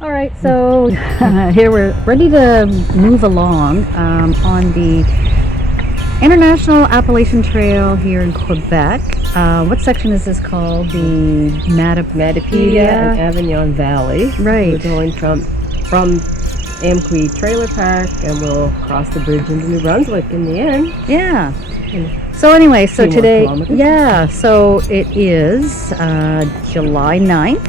All right, so here we're ready to move along on the International Appalachian Trail here in Quebec. What section is this called? The Matapedia and Avignon Valley. Right. We're going from Amqui Trailer Park, and we'll cross the bridge into New Brunswick in the end. Yeah. So anyway, so today, kilometers. yeah, so it is July 9th.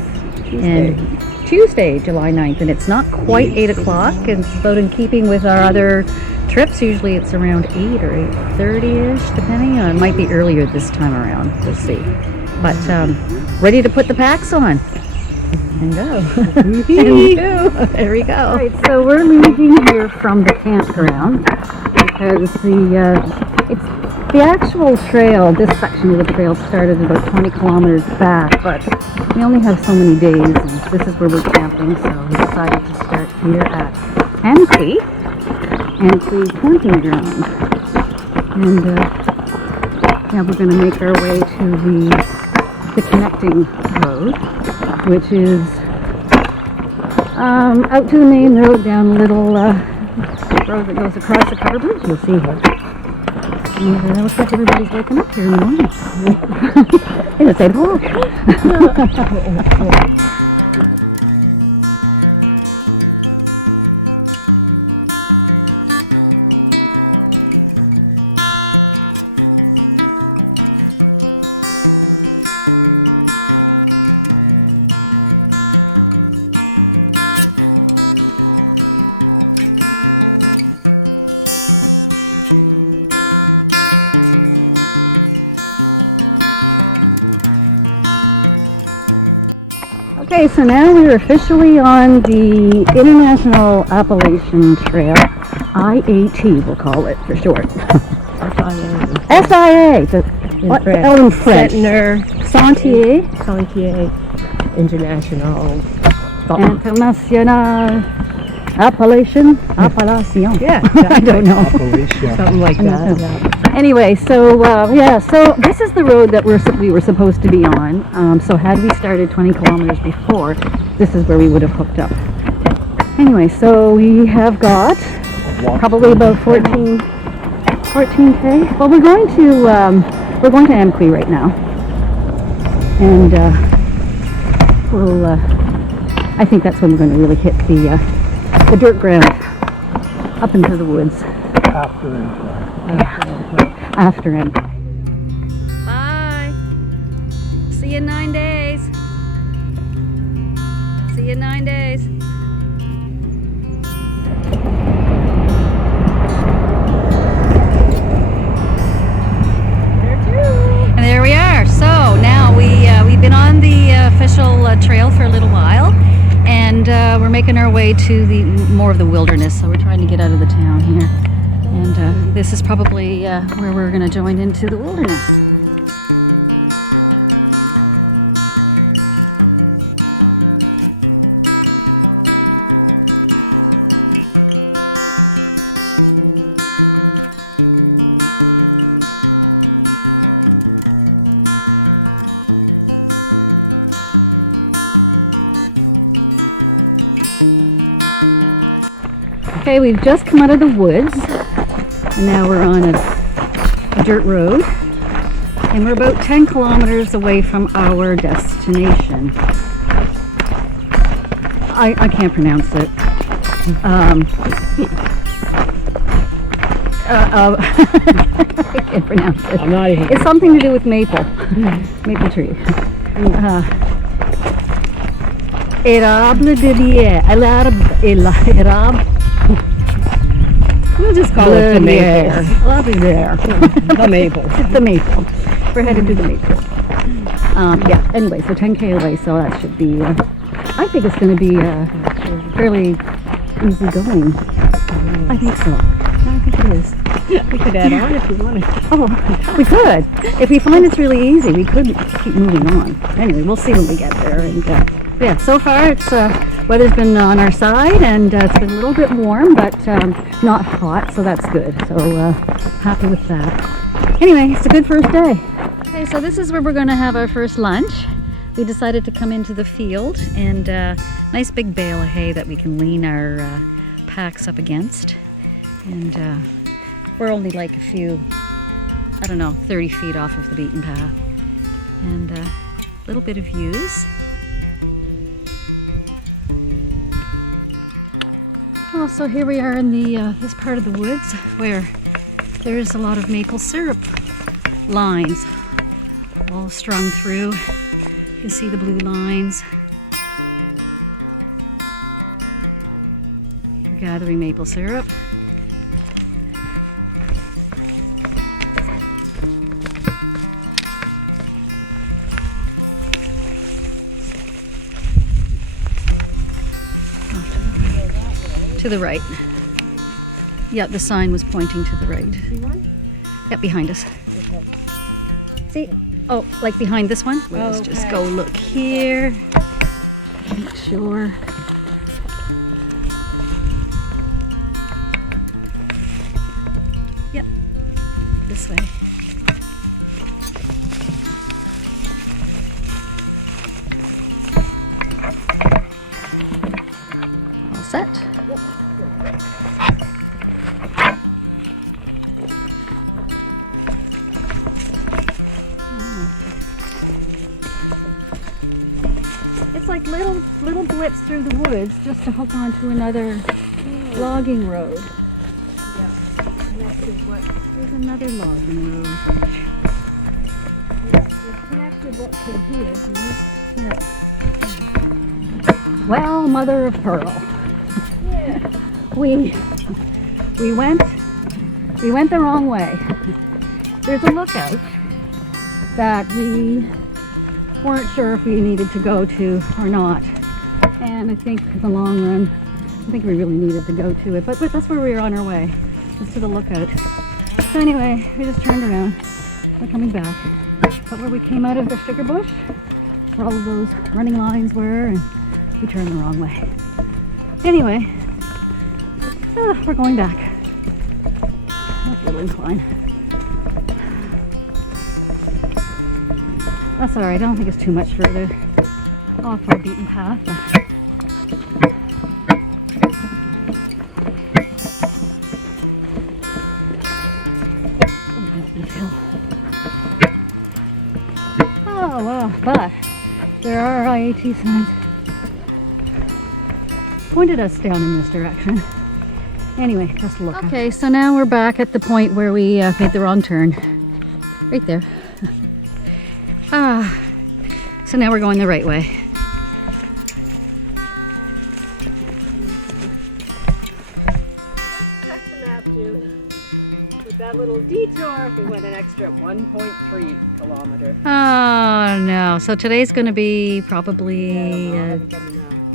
Tuesday, July 9th, and it's not quite 8 o'clock. It's about in keeping with our other trips. Usually it's around 8 or 8:30-ish, depending on. It might be earlier this time around. We'll see. But ready to put the packs on and go. And go. There we go. All right, so we're leaving here from the campground because the actual trail, this section of the trail started about 20 kilometers back, but we only have so many days, and this is where we're camping, so we decided to start here at Amqui camping ground. And yeah, we're going to make our way to the connecting road, which is out to the main road, down a little road that goes across the cover bridge, you'll see here. And looks like everybody's waking up here in the morning. Hey, let's say hello. Okay, so now we're officially on the International Appalachian Trail, IAT we'll call it for short. SIA, the L in French. Sentier International. Appalachian. Yeah, I don't know. something like that. Anyway, so yeah, so this is the road that we were supposed to be on. So had we started 20 kilometers before, this is where we would have hooked up. Anyway, so we have got probably about 14K. Well, we're going to Amqui right now, and I think that's when we're going to really hit the dirt ground up into the woods. After him. Bye. See you in 9 days. See you in 9 days. And there we are. So now we've been on the official trail for a little while, and we're making our way to more of the wilderness. So we're trying to get out of the town here. And this is probably where we're going to join into the wilderness. Okay, we've just come out of the woods. And now we're on a dirt road, and we're about 10 kilometers away from our destination. I can't pronounce it. I can't pronounce it. I'm not even. It's something to do with maple tree. Érable de bière. Érable. We'll just call it the maple. The maple. The maple. We're headed to the maple. Yeah, anyway, so 10K away, so that should be, I think it's going to be fairly easy going. I think so. I think it is. We could add on if you wanted. Oh, we could. If we find it's really easy, we could keep moving on. Anyway, we'll see when we get there. And yeah, so far it's weather's been on our side, and it's been a little bit warm, but not hot, so that's good. So happy with that. Anyway, it's a good first day. Okay, so this is where we're going to have our first lunch. we decided to come into the field, and nice big bale of hay that we can lean our packs up against. And we're only like a few, I don't know, 30 feet off of the beaten path. And a little bit of views. Oh, so here we are in the this part of the woods where there's a lot of maple syrup lines all strung through. You can see the blue lines. We're gathering maple syrup. To the right. Yeah, the sign was pointing to the right. See one? Yeah, behind us. Okay. See? Oh, like behind this one? Well, let's just go look here. Make sure. Yep. This way. All set. It's like little blips through the woods just to hook onto another logging road. Yeah. Connected what? There's another logging road. It's connected what to here. Yeah. Well, mother of pearl. Yeah. We went the wrong way. There's a lookout that we weren't sure if we needed to go to or not. And I think in the long run, I think we really needed to go to it. But that's where we were on our way, just to the lookout. So anyway, we just turned around. We're coming back. But where we came out of the sugar bush, where all of those running lines were, and we turned the wrong way. Anyway, we're going back. That's a little incline. That's alright, I don't think it's too much further off our beaten path. Oh well, but there are IAT signs pointed us down in this direction. Anyway, just a look. Okay, so now we're back at the point where we made the wrong turn. Right there. So now we're going the right way. Check the map, June. With that little detour, we went an extra 1.3 kilometers. Oh no, so today's going to be probably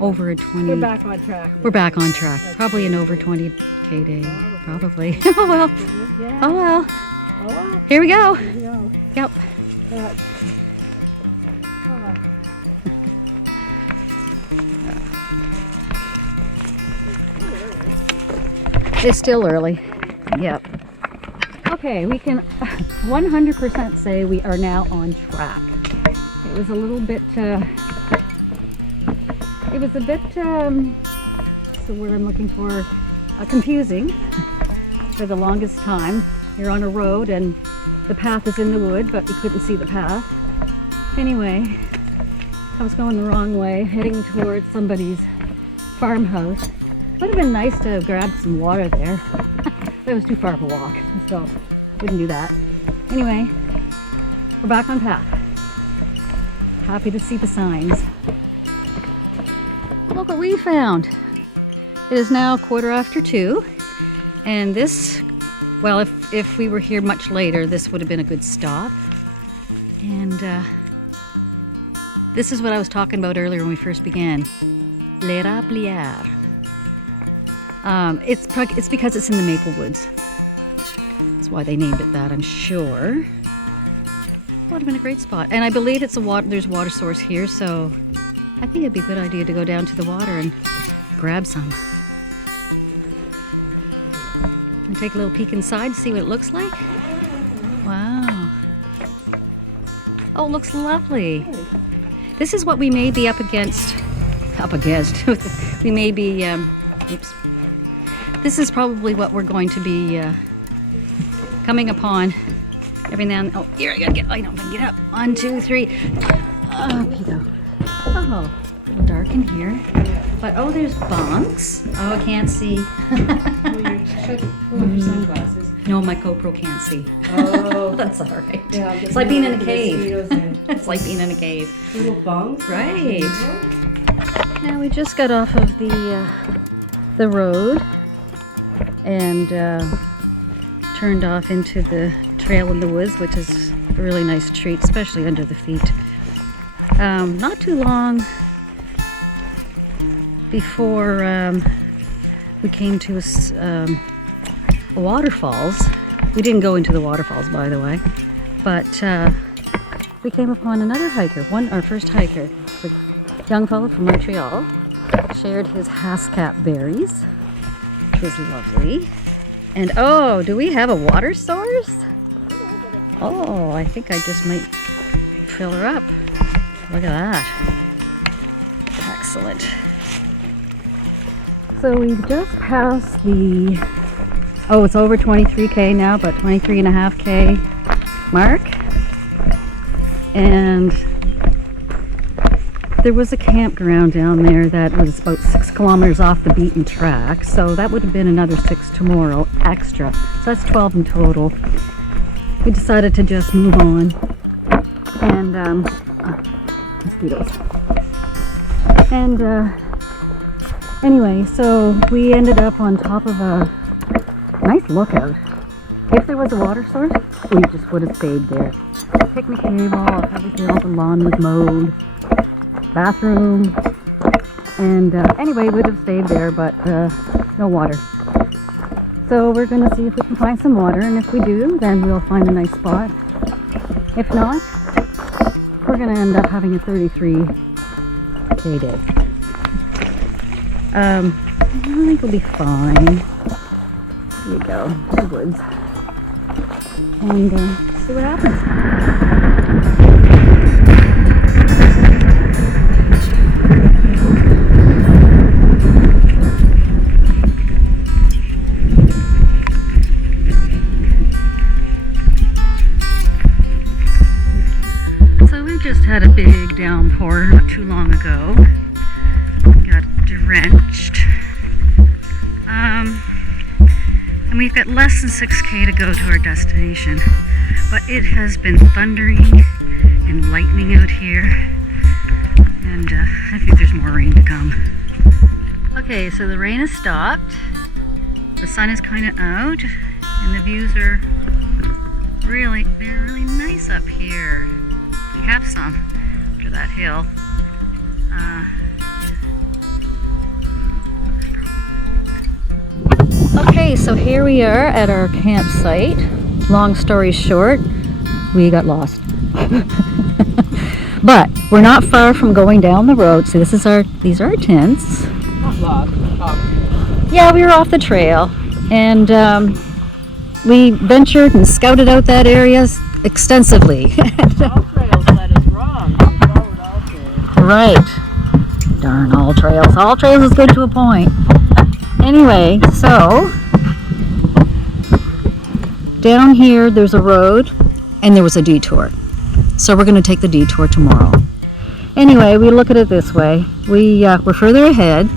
over a 20. We're back on track. We're back on track. Probably an over 20k day. Probably. Oh well. Yeah. Oh well. Oh well. Here we go. Here we go. Yep. It's still early. Yep. Okay, we can 100% say we are now on track. It was a little bit, so word I'm looking for, confusing for the longest time. You're on a road and the path is in the wood, but you couldn't see the path. Anyway, I was going the wrong way, heading towards somebody's farmhouse. Would have been nice to have grabbed some water there. But it was too far of a walk, so wouldn't do that. Anyway, we're back on path. Happy to see the signs. Look what we found. It is now 2:15, and this, well, if we were here much later, this would have been a good stop. And this is what I was talking about earlier when we first began. L'Érablière. It's because it's in the maple woods. That's why they named it that, I'm sure. Would have been a great spot. And I believe there's a water source here, so I think it'd be a good idea to go down to the water and grab some. And take a little peek inside, see what it looks like. Wow. Oh, it looks lovely. This is what we may be up against. We may be, oops. This is probably what we're going to be coming upon every now and then. Oh, here, I don't know if I can get up. 1, 2, 3. Okay, though. Oh, a little dark in here. But, oh, there's bunks. Oh, I can't see. Pull up your sunglasses. No, my GoPro can't see. Oh. That's all right. Yeah, it's like being in a cave. It's like being in a cave. Little bunks. Right. Now we just got off of the road and turned off into the trail in the woods, which is a really nice treat, especially under the feet. Not too long before we came to a waterfalls. We didn't go into the waterfalls, by the way, but we came upon another hiker, our first hiker, the young fellow from Montreal, shared his Haskap berries, which was lovely. And oh, do we have a water source? Oh, I think I just might fill her up. Look at that. Excellent. So we've just passed it's over 23K now, but 23.5K mark. And there was a campground down there that was about 6 kilometers off the beaten track. So that would have been another 6 tomorrow extra. So that's 12 in total. We decided to just move on. And, mosquitoes. And, anyway, so we ended up on top of a nice lookout. If there was a water source, we just would have stayed there. Picnic table, everything, all the lawn was mowed, bathroom, and anyway, we'd have stayed there, but no water. So we're going to see if we can find some water, and if we do, then we'll find a nice spot. If not, we're going to end up having a 33K day. I think we'll be fine. Here we go, the woods. And see what happens. So we just had a big downpour not too long ago. We got drenched. And we've got less than 6K to go to our destination. But it has been thundering and lightning out here. And I think there's more rain to come. Okay, so the rain has stopped. The sun is kind of out. And the views are they're really nice up here. We have some after that hill. Okay, so here we are at our campsite. Long story short, we got lost. But we're not far from going down the road. So these are our tents. Not lost. Yeah, we were off the trail, and we ventured and scouted out that area extensively. All trails led us wrong. We followed all trails. Right. Darn all trails. All trails is good to a point. Anyway, so down here there's a road and there was a detour. So we're going to take the detour tomorrow. Anyway, we look at it this way. We're further ahead.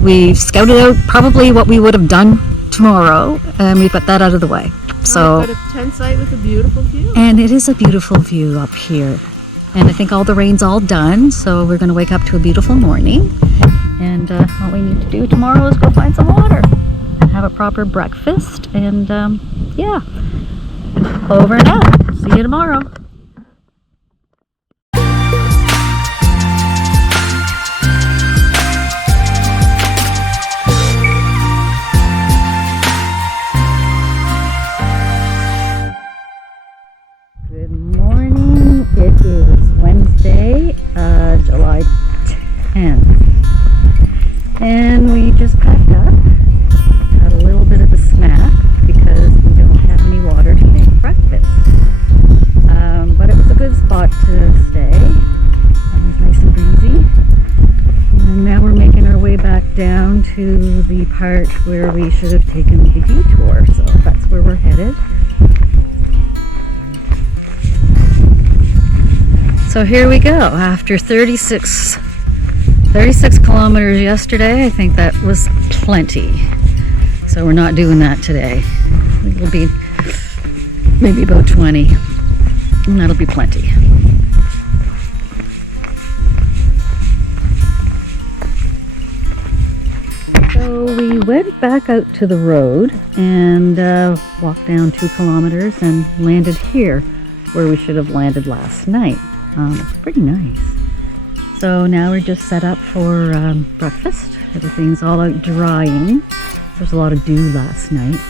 We've scouted out probably what we would have done tomorrow, and we've got that out of the way. So we've got a tent site with a beautiful view. And it is a beautiful view up here. And I think all the rain's all done, so we're going to wake up to a beautiful morning. And what we need to do tomorrow is go find some water, have a proper breakfast, and yeah, over and out. See you tomorrow. Good morning. It is Wednesday, July 10th. And we just packed up, had a little bit of a snack because we don't have any water to make breakfast. But it was a good spot to stay. It was nice down to the part where we should have taken the detour, so that's where we're headed. So here we go. After 36 kilometers yesterday, I think that was plenty. So we're not doing that today. It'll be maybe about 20, and that'll be plenty. So we went back out to the road and walked down 2 kilometers and landed here where we should have landed last night. It's pretty nice. So now we're just set up for breakfast. Everything's all out drying. There's a lot of dew last night.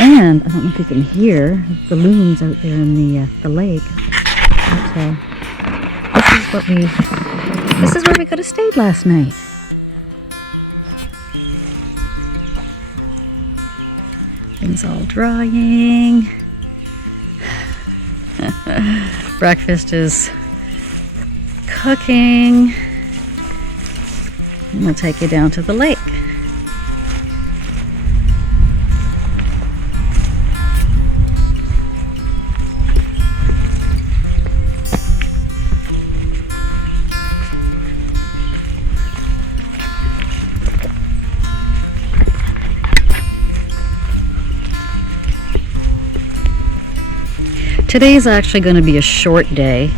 And I don't know if you can hear the loons out there in the lake. But, this is where we could have stayed last night. Things all drying. Breakfast is cooking. I'm going to take you down to the lake. Today is actually going to be a short day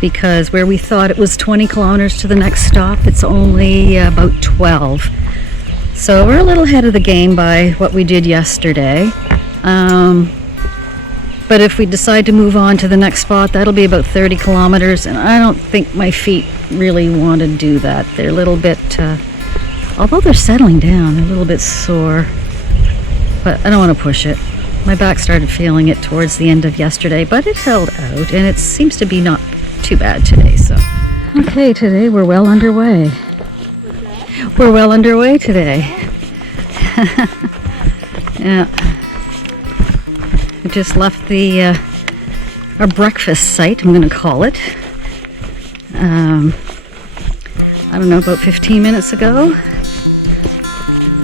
because where we thought it was 20 kilometers to the next stop, it's only about 12. So we're a little ahead of the game by what we did yesterday. But if we decide to move on to the next spot, that'll be about 30 kilometers, and I don't think my feet really want to do that. They're a little bit, although they're settling down, they're a little bit sore, but I don't want to push it. My back started feeling it towards the end of yesterday, but it held out, and it seems to be not too bad today. So, okay, today we're well underway. We're well underway today. Yeah, we just left our breakfast site. I'm going to call it. I don't know, about 15 minutes ago,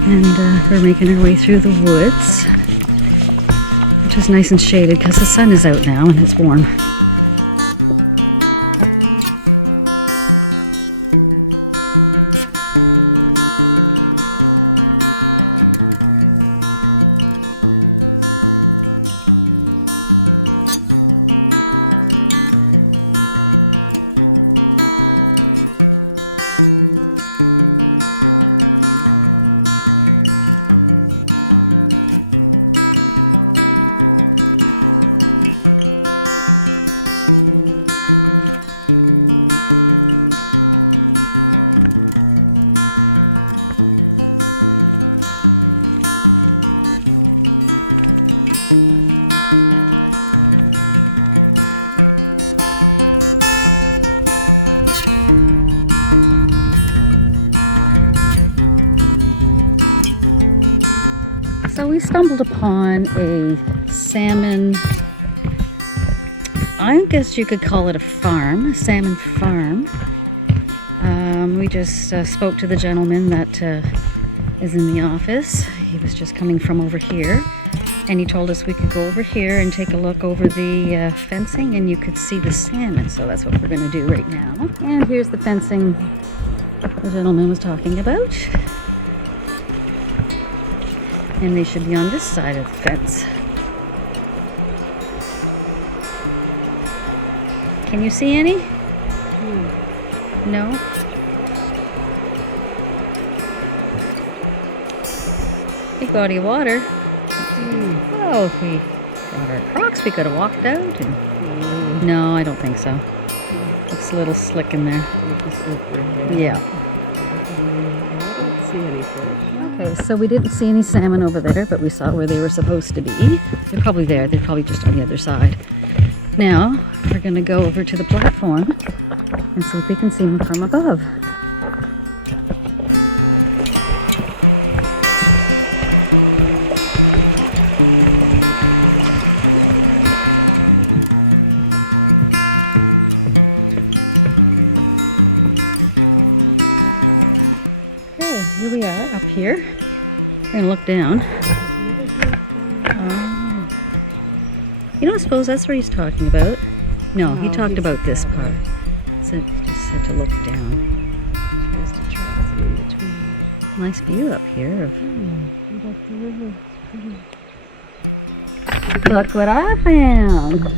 and we're making our way through the woods, which is nice and shaded because the sun is out now and it's warm. So we stumbled upon a salmon, I guess you could call it a farm, a salmon farm. We just spoke to the gentleman that is in the office. He was just coming from over here, and he told us we could go over here and take a look over the fencing, and you could see the salmon. So that's what we're going to do right now. And here's the fencing the gentleman was talking about. And they should be on this side of the fence. Can you see any? No? Big body of water. Oh, if we brought our Crocs, we could have walked out. And... No, I don't think so. Looks a little slick in there. Yeah. I don't see any fish. Okay, so we didn't see any salmon over there, but we saw where they were supposed to be. They're probably there. They're probably just on the other side. Now, we're going to go over to the platform and see if we can see them from above. here we are up here. We're gonna look down. Oh. You don't suppose that's what he's talking about? No, he talked about this part. So just said to look down. Tries to travel in between. Nice view up here. Of Look the river. Look what I found.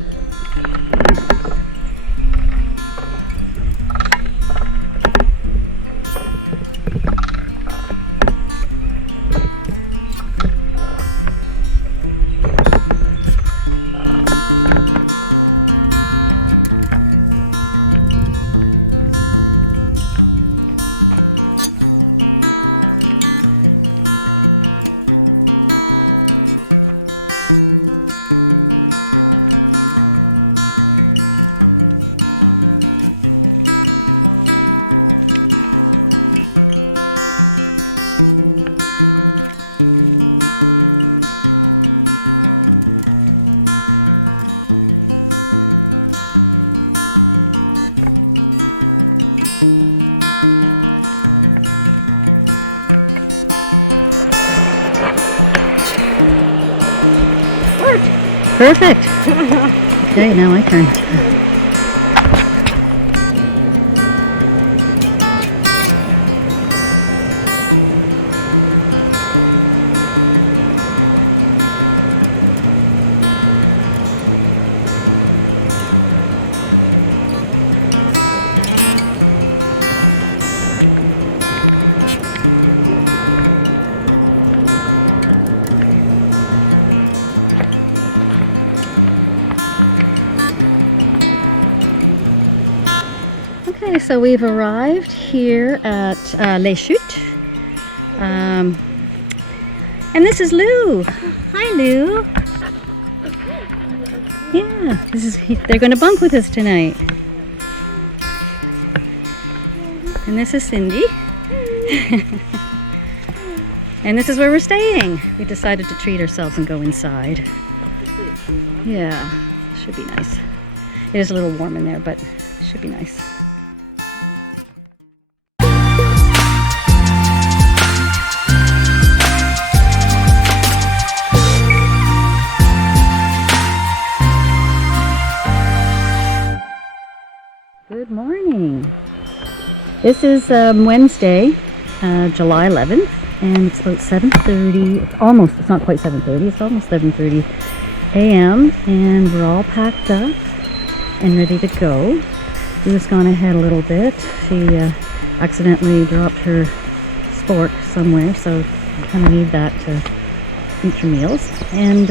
Perfect. Okay, now my turn. Okay, so we've arrived here at Les Chutes. And this is Lou. Hi, Lou. Yeah, they're going to bunk with us tonight. And this is Cindy. And this is where we're staying. We decided to treat ourselves and go inside. Yeah, it should be nice. It is a little warm in there, but it should be nice. Good morning. This is Wednesday, July 11th, and it's about 7:30. It's not quite 7:30. It's almost 7:30 a.m. and we're all packed up and ready to go. Lou's gone ahead a little bit. She accidentally dropped her spork somewhere, so you kind of need that to eat your meals. And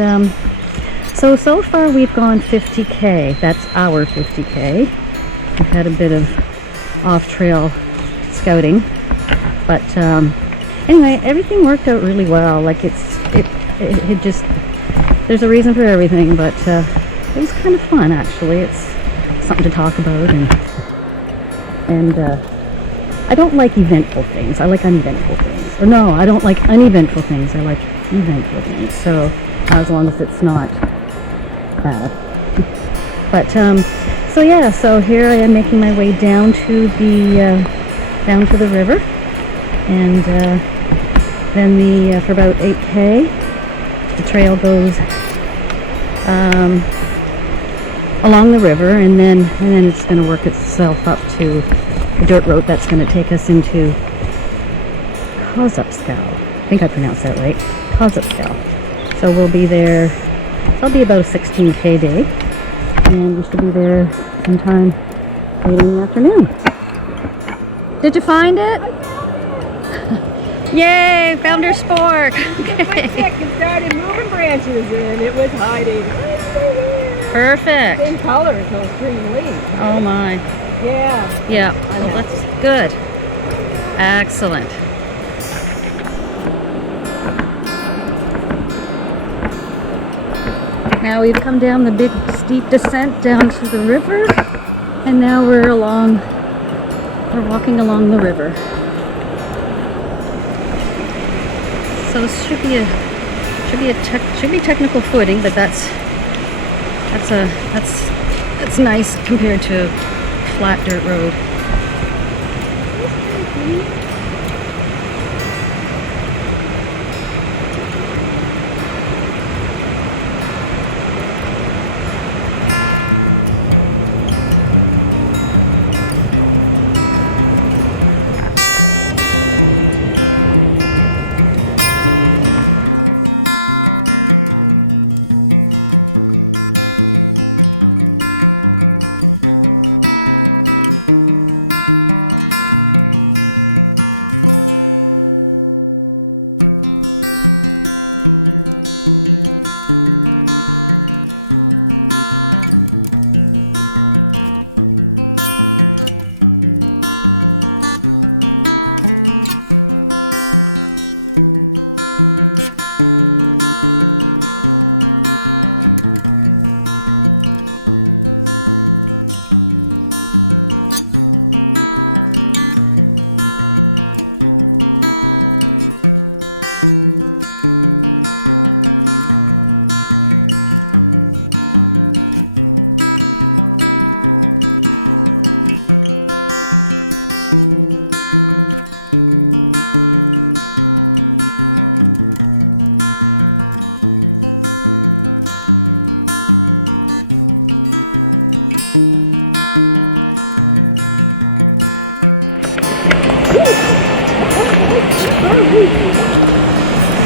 so far we've gone 50K. That's our 50K. We've had a bit of off-trail scouting, but anyway, everything worked out really well. Like it just, there's a reason for everything, but it was kind of fun actually. It's something to talk about, and I don't like eventful things. I like uneventful things. Or no, I don't like uneventful things. I like eventful things. So as long as it's not bad. But so yeah, so here I am making my way down to the river, and then for about 8K, the trail goes along the river, and then it's going to work itself up to a dirt road that's going to take us into Kozupskal. I think I pronounced that right. Kozupskal. So we'll be there. It'll be about a 16K day, and we should be there sometime late in the afternoon. Did you find it? Yay! Found her spork. Okay. It started moving branches and it was hiding. Perfect. Same color as those green leaves. Oh my. Yeah. Yeah. Well, that's good. Excellent. Now we've come down the big steep descent down to the river, and now we're walking along the river. So it should be technical footing, but that's nice compared to flat dirt road.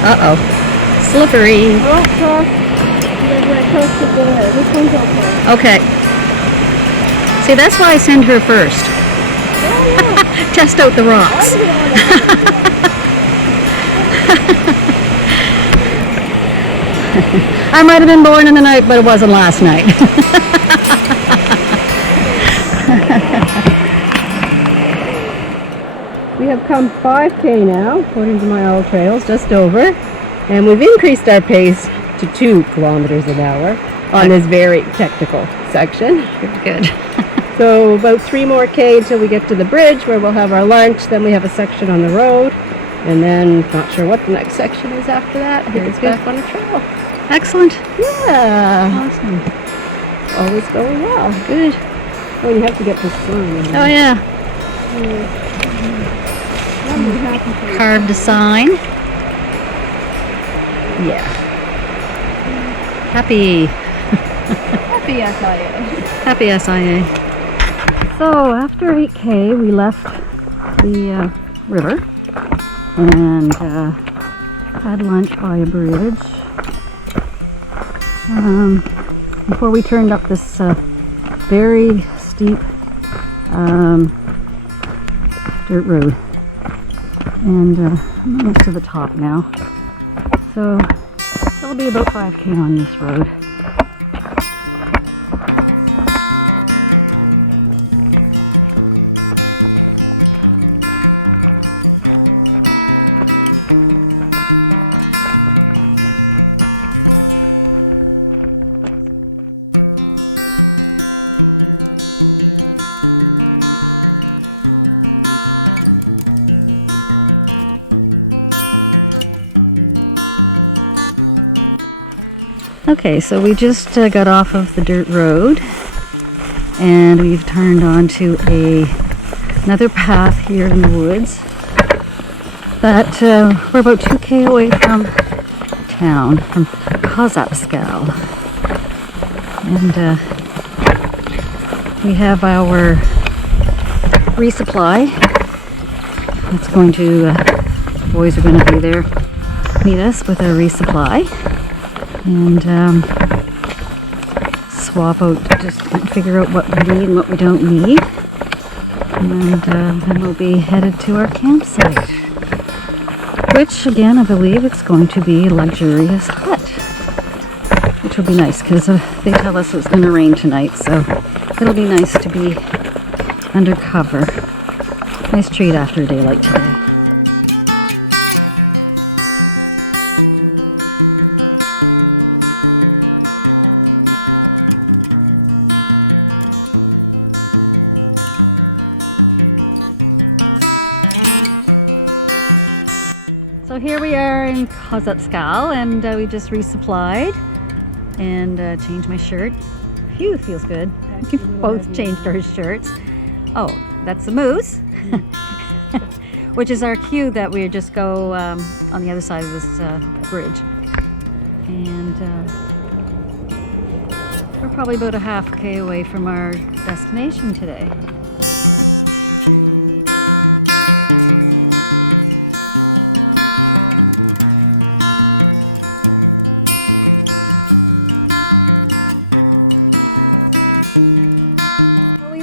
Uh-oh. Slippery. Oh, cross. There's that coasted there. This one's okay. Okay. See, that's why I send her first. Test out the rocks. I might have been born in the night, but it wasn't last night. We have come 5K now, according to my old trails, just over. And we've increased our pace to 2 kilometers an hour on this very technical section. Good. So about 3 more K until we get to the bridge where we'll have our lunch. Then we have a section on the road. And then not sure what the next section is after that. I think it's back on a trail. Excellent. Yeah. Awesome. Always going well. Good. Oh, you have to get this sign. Oh, yeah. Carved a sign. Yeah. Happy. Happy SIA. Happy SIA. So after 8K, we left the river and had lunch by a bridge before we turned up this very steep dirt road. And I'm almost to the top now. So it'll be about 5K on this road. Okay, so we just got off of the dirt road and we've turned onto another path here in the woods that we're about 2K away from town, from Kozapskal. And we have our resupply. It's going to, the boys are going to be there, meet us with our resupply. And swap out, just figure out what we need and what we don't need. And then we'll be headed to our campsite. Which, again, I believe it's going to be a luxurious hut. Which will be nice, because they tell us it's going to rain tonight, so it'll be nice to be under cover. Nice treat after a day like today. So here we are in Kozapskal, and we just resupplied and changed my shirt. Phew, feels good. We both changed our shirts. Oh, that's the moose, which is our cue that we just go on the other side of this bridge. And we're probably about a half K away from our destination today.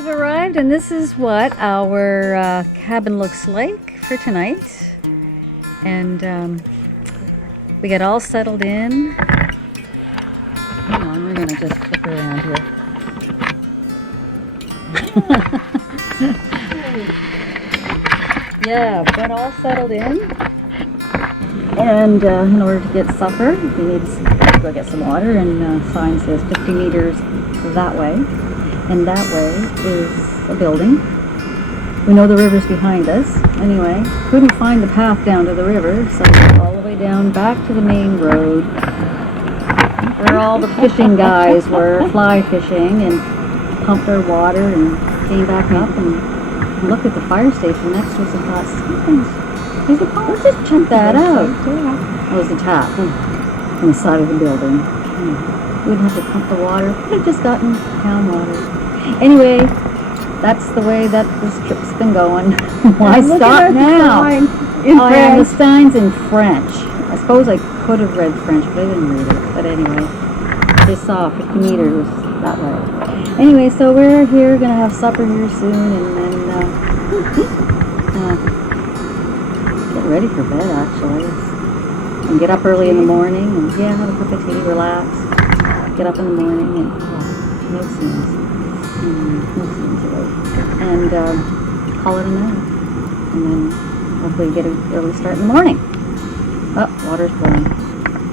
Arrived, and this is what our cabin looks like for tonight. And we get all settled in. Hang on, we're gonna just flip around here. Yeah, we got all settled in. And in order to get supper, we need to go get some water, and sign says 50 meters that way. And that way is a building. We know the river's behind us. Anyway, couldn't find the path down to the river, so all the way down back to the main road, where all the fishing guys were fly fishing, and pumped our water and came back up and looked at the fire station next to us and thought, something's, let's just check that out. That was the tap on the side of the building. We didn't have to pump the water. We could have just gotten town water. Anyway, that's the way that this trip's been going. Why stop now? Oh, yeah, the sign's in French. I suppose I could have read French, but I didn't read it. But anyway, they saw 50 meters that way. Anyway, so we're here, gonna have supper here soon, and then get ready for bed actually. And get up early in the morning, and yeah, have a cup of tea, relax. Get up in the morning, and no scenes. No scenes today. And call it a night. And then hopefully get an early start in the morning. Oh, water's flowing.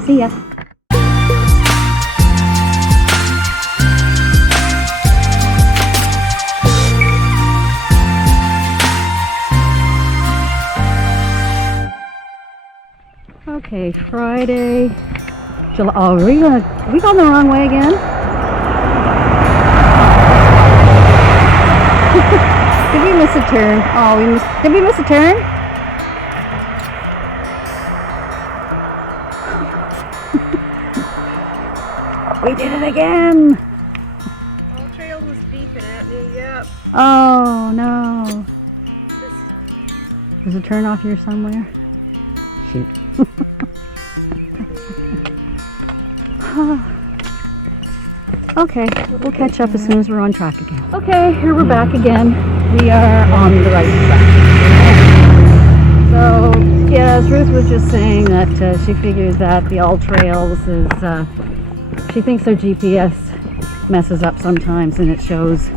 See ya. Okay, Friday, July. Oh, are we gone the wrong way again? Did we miss a turn? Oh, did we miss a turn? We did it again! All trail was beeping at me, yep. Oh, no. There's a turn off here somewhere? Shoot. Okay, we'll catch up as soon as we're on track again. Okay, here we're back again. We are on the right track. So, yes, Ruth was just saying that she figures that the all trails is, she thinks their GPS messes up sometimes and it shows,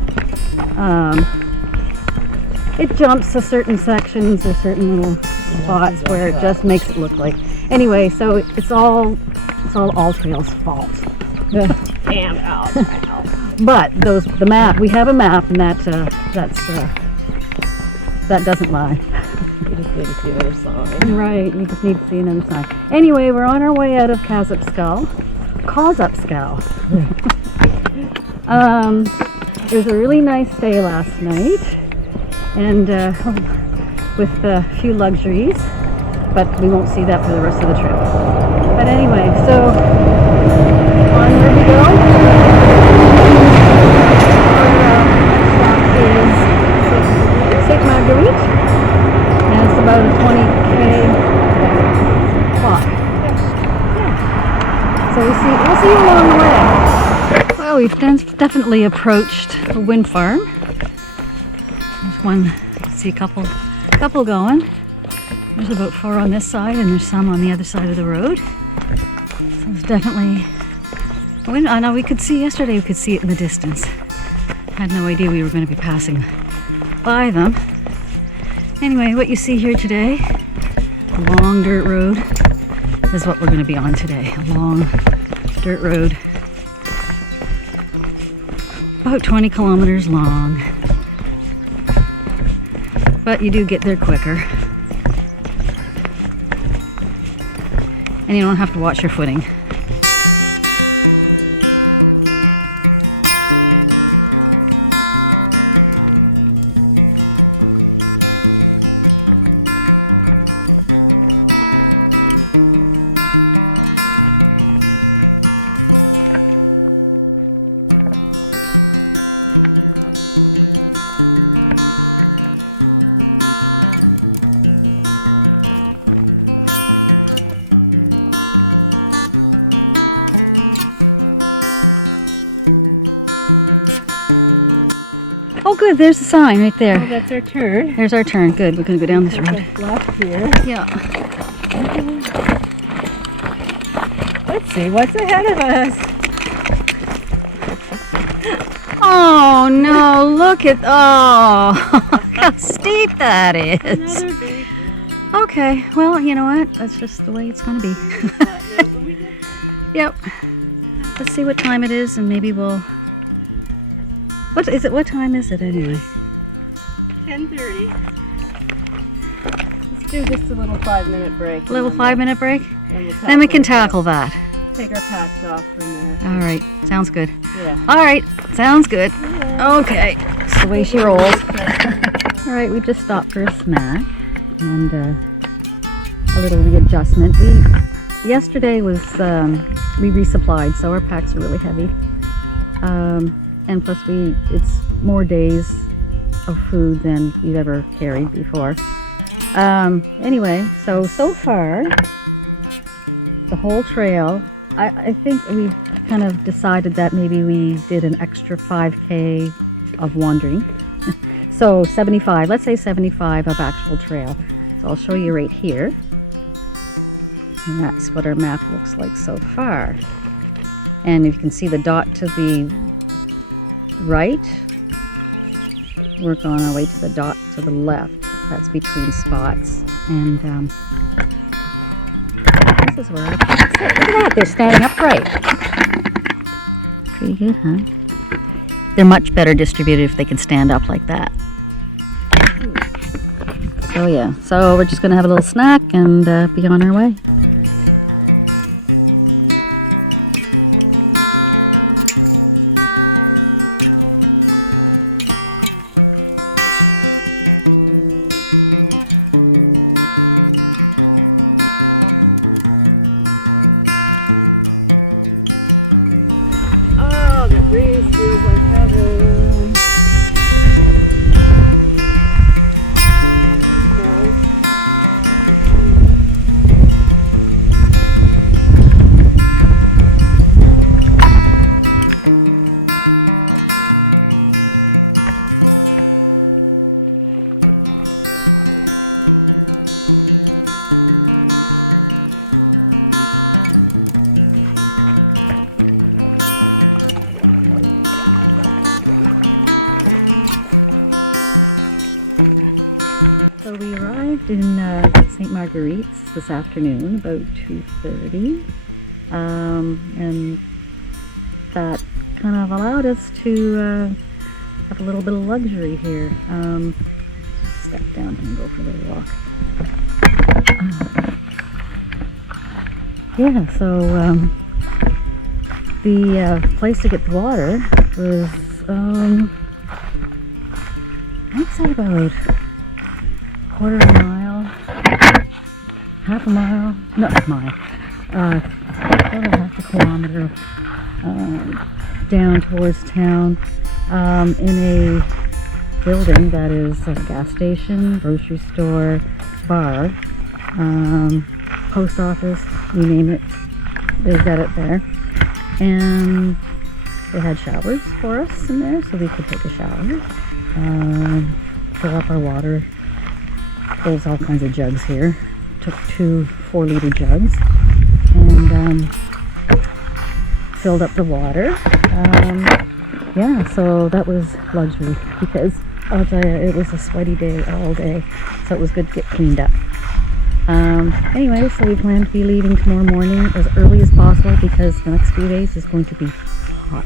it jumps to certain sections or certain little spots where it just makes it look like. Anyway, so it's all trails' fault. Damn all trail. But the map, we have a map, and that doesn't lie. You just need to see another sign. Right, you just need to see another sign. Anyway, we're on our way out of Kazupskal. It was a really nice day last night, and with a few luxuries, but we won't see that for the rest of the trip. But anyway, so onward we go. Our next stop is St. Marguerite, and it's about a 20K walk. Yeah. So we'll see you along the way. Well, we've definitely approached a wind farm. There's one, see a couple going. There's about 4 on this side, and there's some on the other side of the road. So it's definitely a wind. I know we could see yesterday, we could see it in the distance. Had no idea we were going to be passing by them. Anyway, what you see here today, a long dirt road, is what we're going to be on today. A long dirt road. About 20 kilometers long. But you do get there quicker. And you don't have to watch your footing. Oh good, there's a sign right there. Oh, that's our turn. There's our turn. Good, we're going to go down this road. Left here. Yeah. Let's see what's ahead of us. Oh no, look at, oh, how steep that is. Another big Okay, well, you know what? That's just the way it's going to be. Yep. Let's see what time it is, and maybe we'll... What is it? What time is it anyway? 10:30. Let's do just a little 5-minute break. A little 5-minute break? Then Then we can tackle that. Take our packs off from there. All right, sounds good. Yeah. All right, sounds good. Yeah. Okay, that's the way she rolls. All right, we just stopped for a snack and a little readjustment. Yesterday was, we resupplied, so our packs are really heavy. And plus it's more days of food than we've ever carried before. Anyway, so far, the whole trail. I think we kind of decided that maybe we did an extra 5K of wandering. So 75, let's say 75 of actual trail. So I'll show you right here. And that's what our map looks like so far. And you can see the dot to the right. We're on our way to the dot to the left. That's between spots. And this is where look at that, they're standing upright. Pretty good, huh? They're much better distributed if they can stand up like that. So yeah, so we're just gonna have a little snack and be on our way. Oh, the breeze feels like heaven. So we arrived in St. Marguerite's this afternoon, about 2:30, and that kind of allowed us to have a little bit of luxury here. Step down and go for a little walk. Yeah, so the place to get the water was, I'd say about quarter of a mile, half a mile, not a mile, about half a kilometer down towards town, in a building that is a gas station, grocery store, bar, post office, you name it, they've got it there. And they had showers for us in there so we could take a shower, fill up our water. There's all kinds of jugs here. Took 2 4-liter jugs and filled up the water. Yeah, so that was luxury because I'll tell you, it was a sweaty day all day, so it was good to get cleaned up. Anyway, so we plan to be leaving tomorrow morning as early as possible because the next few days is going to be hot,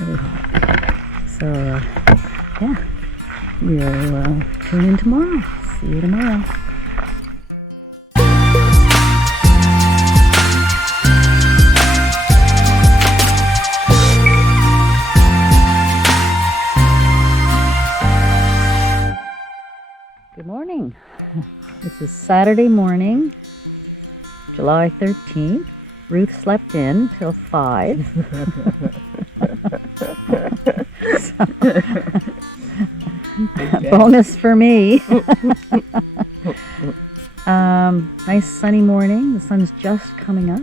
really hot. So yeah, we'll tune in tomorrow. See you tomorrow. Good morning. This is Saturday morning, July 13th. Ruth slept in till 5. Bonus for me. Nice sunny morning. The sun's just coming up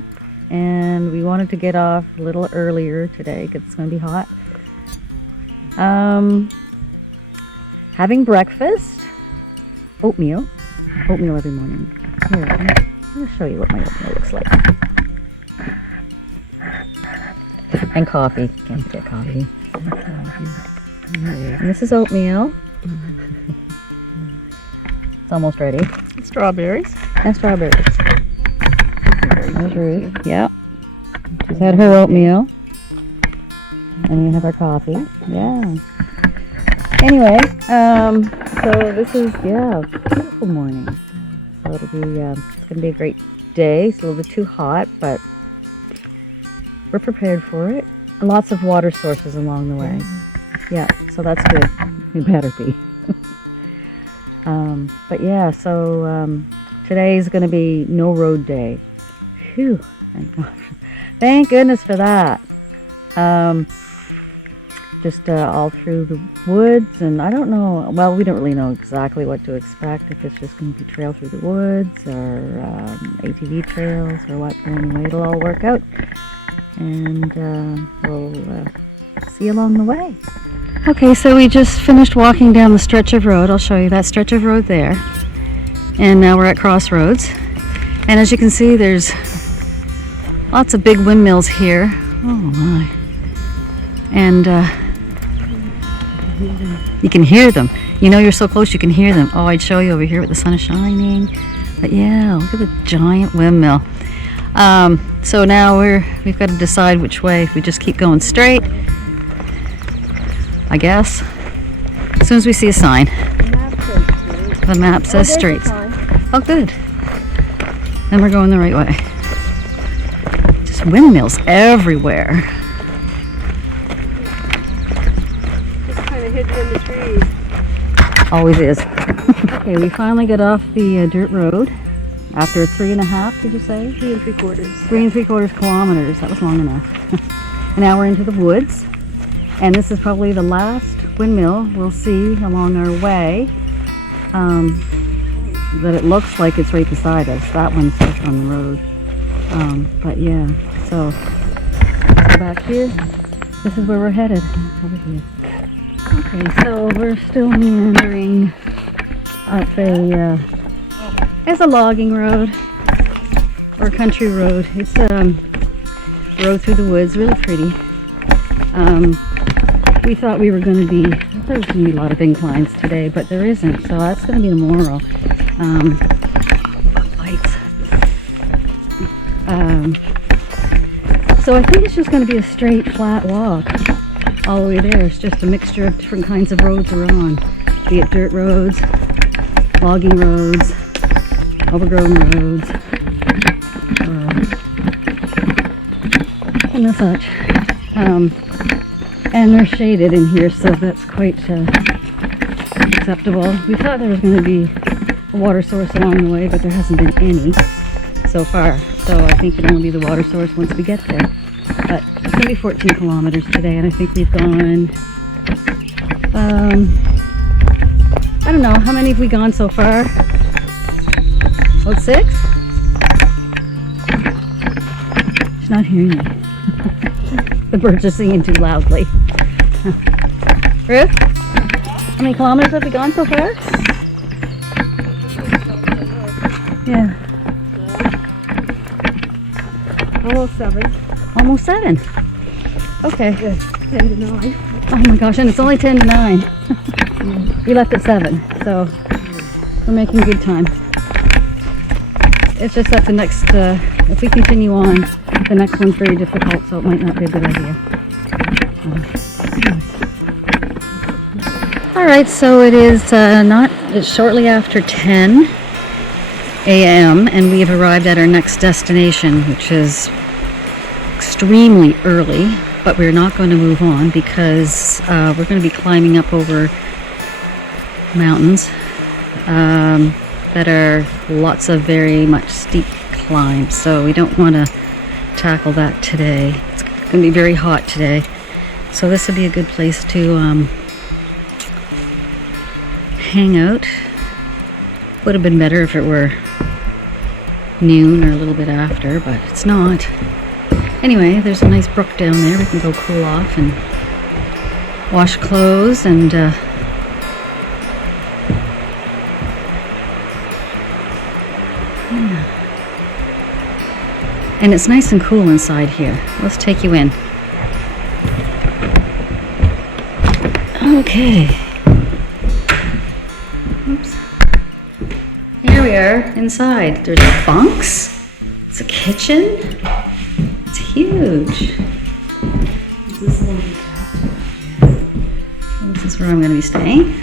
and we wanted to get off a little earlier today because it's going to be hot. Having breakfast. Oatmeal every morning. Here, I'll show you what my oatmeal looks like. And coffee. Can't get coffee. And this is oatmeal. It's almost ready. Strawberries. And strawberries. There's Ruth. Yeah. She's had her oatmeal. And you have our coffee. Yeah. Anyway, so this is, yeah, beautiful morning. So it'll be, it's going to be a great day. It's a little bit too hot, but we're prepared for it. And lots of water sources along the way. Yeah, so that's good. We better be. But yeah, so today is going to be no road day. Phew, thank God. Thank goodness for that. just all through the woods, and I don't know, well, we don't really know exactly what to expect, if it's just going to be trail through the woods or ATV trails or what, but anyway, it'll all work out, and we'll see you along the way. Okay, so we just finished walking down the stretch of road. I'll show you that stretch of road there, and now we're at Crossroads, and as you can see, there's lots of big windmills here. Oh my. And you can hear them. You know you're so close you can hear them. Oh, I'd show you over here with the sun is shining. But yeah, look at the giant windmill. So now we've got to decide which way. If we just keep going straight, I guess. As soon as we see a sign. The map says straight. Oh, good. Then we're going the right way. Just windmills everywhere. Hidden in the trees. Always is. Okay, we finally got off the dirt road after 3.5, did you say? 3 3/4. 3 3/4 kilometers. That was long enough. And now we're into the woods, and this is probably the last windmill we'll see along our way. That it looks like it's right beside us. That one's just on the road. But yeah, so back here, this is where we're headed. Over here. Okay, so we're still meandering up it's a logging road or a country road. It's a road through the woods, really pretty. We thought we were going to be, there was going to be a lot of inclines today, but there isn't, so that's going to be tomorrow. Lights. So I think it's just going to be a straight, flat walk all the way there. It's just a mixture of different kinds of roads we're on, be it dirt roads, logging roads, overgrown roads, and the such. And they're shaded in here, so that's quite acceptable. We thought there was going to be a water source along the way, but there hasn't been any so far. So I think it'll only be the water source once we get there. But it's going to be 14 kilometers today, and I think we've gone, I don't know, how many have we gone so far? About 6? She's not hearing me. The birds are singing too loudly. Ruth, how many kilometers have we gone so far? Yeah. Almost 7. Almost 7. Okay. Yeah, 10 to 9. Oh my gosh, and it's only 10 to 9. We left at 7, so we're making good time. It's just that the next, if we continue on, the next one's very difficult, so it might not be a good idea. Alright, so it is it's shortly after 10 a.m. and we have arrived at our next destination, which is extremely early, but we're not going to move on because we're going to be climbing up over mountains that are lots of very much steep climbs, so we don't want to tackle that today. It's going to be very hot today, so this would be a good place to hang out. Would have been better if it were noon or a little bit after, but it's not. Anyway, there's a nice brook down there. We can go cool off and wash clothes and yeah. And it's nice and cool inside here. Let's take you in. Okay. Oops. Here we are inside. There's bunks. It's a kitchen. It's huge. This is where I'm going to be staying.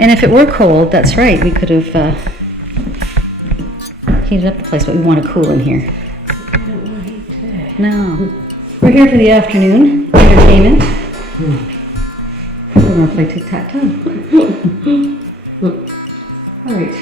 And if it were cold, that's right, we could have heated up the place, but we want to cool in here. I don't want to heat today. No. We're here for the afternoon entertainment. We're going to play tic-tac-toe. All right.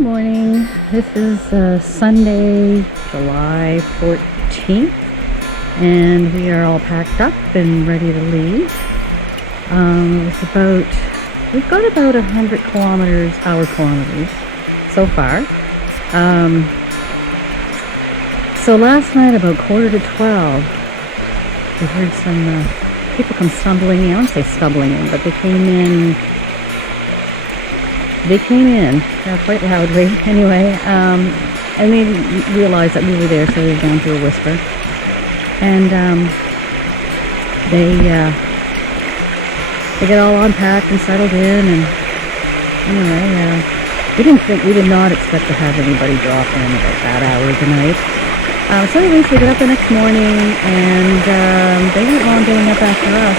Good morning. This is Sunday, July 14th, and we are all packed up and ready to leave. We've got about 100 kilometers so far. So last night about 11:45, we heard some people come stumbling in. I wouldn't say stumbling in, but they came in quite loudly anyway, and they didn't realize that we were there, so they were down to a whisper. And they get all unpacked and settled in, and anyway, we did not expect to have anybody drop in about that hour of the night. So anyways, we got up the next morning, and they weren't long getting up after us.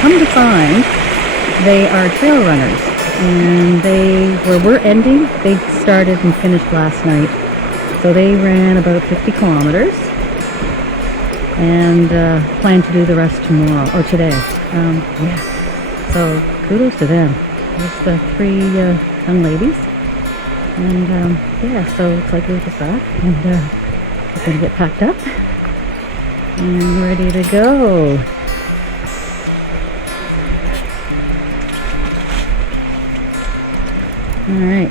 Come to find, they are trail runners, and we're ending, they started and finished last night. So they ran about 50 kilometers, and plan to do the rest tomorrow, or today. So kudos to them. There's the 3 young ladies, and so it looks like Ruth is back, and we're going to get packed up and ready to go. All right.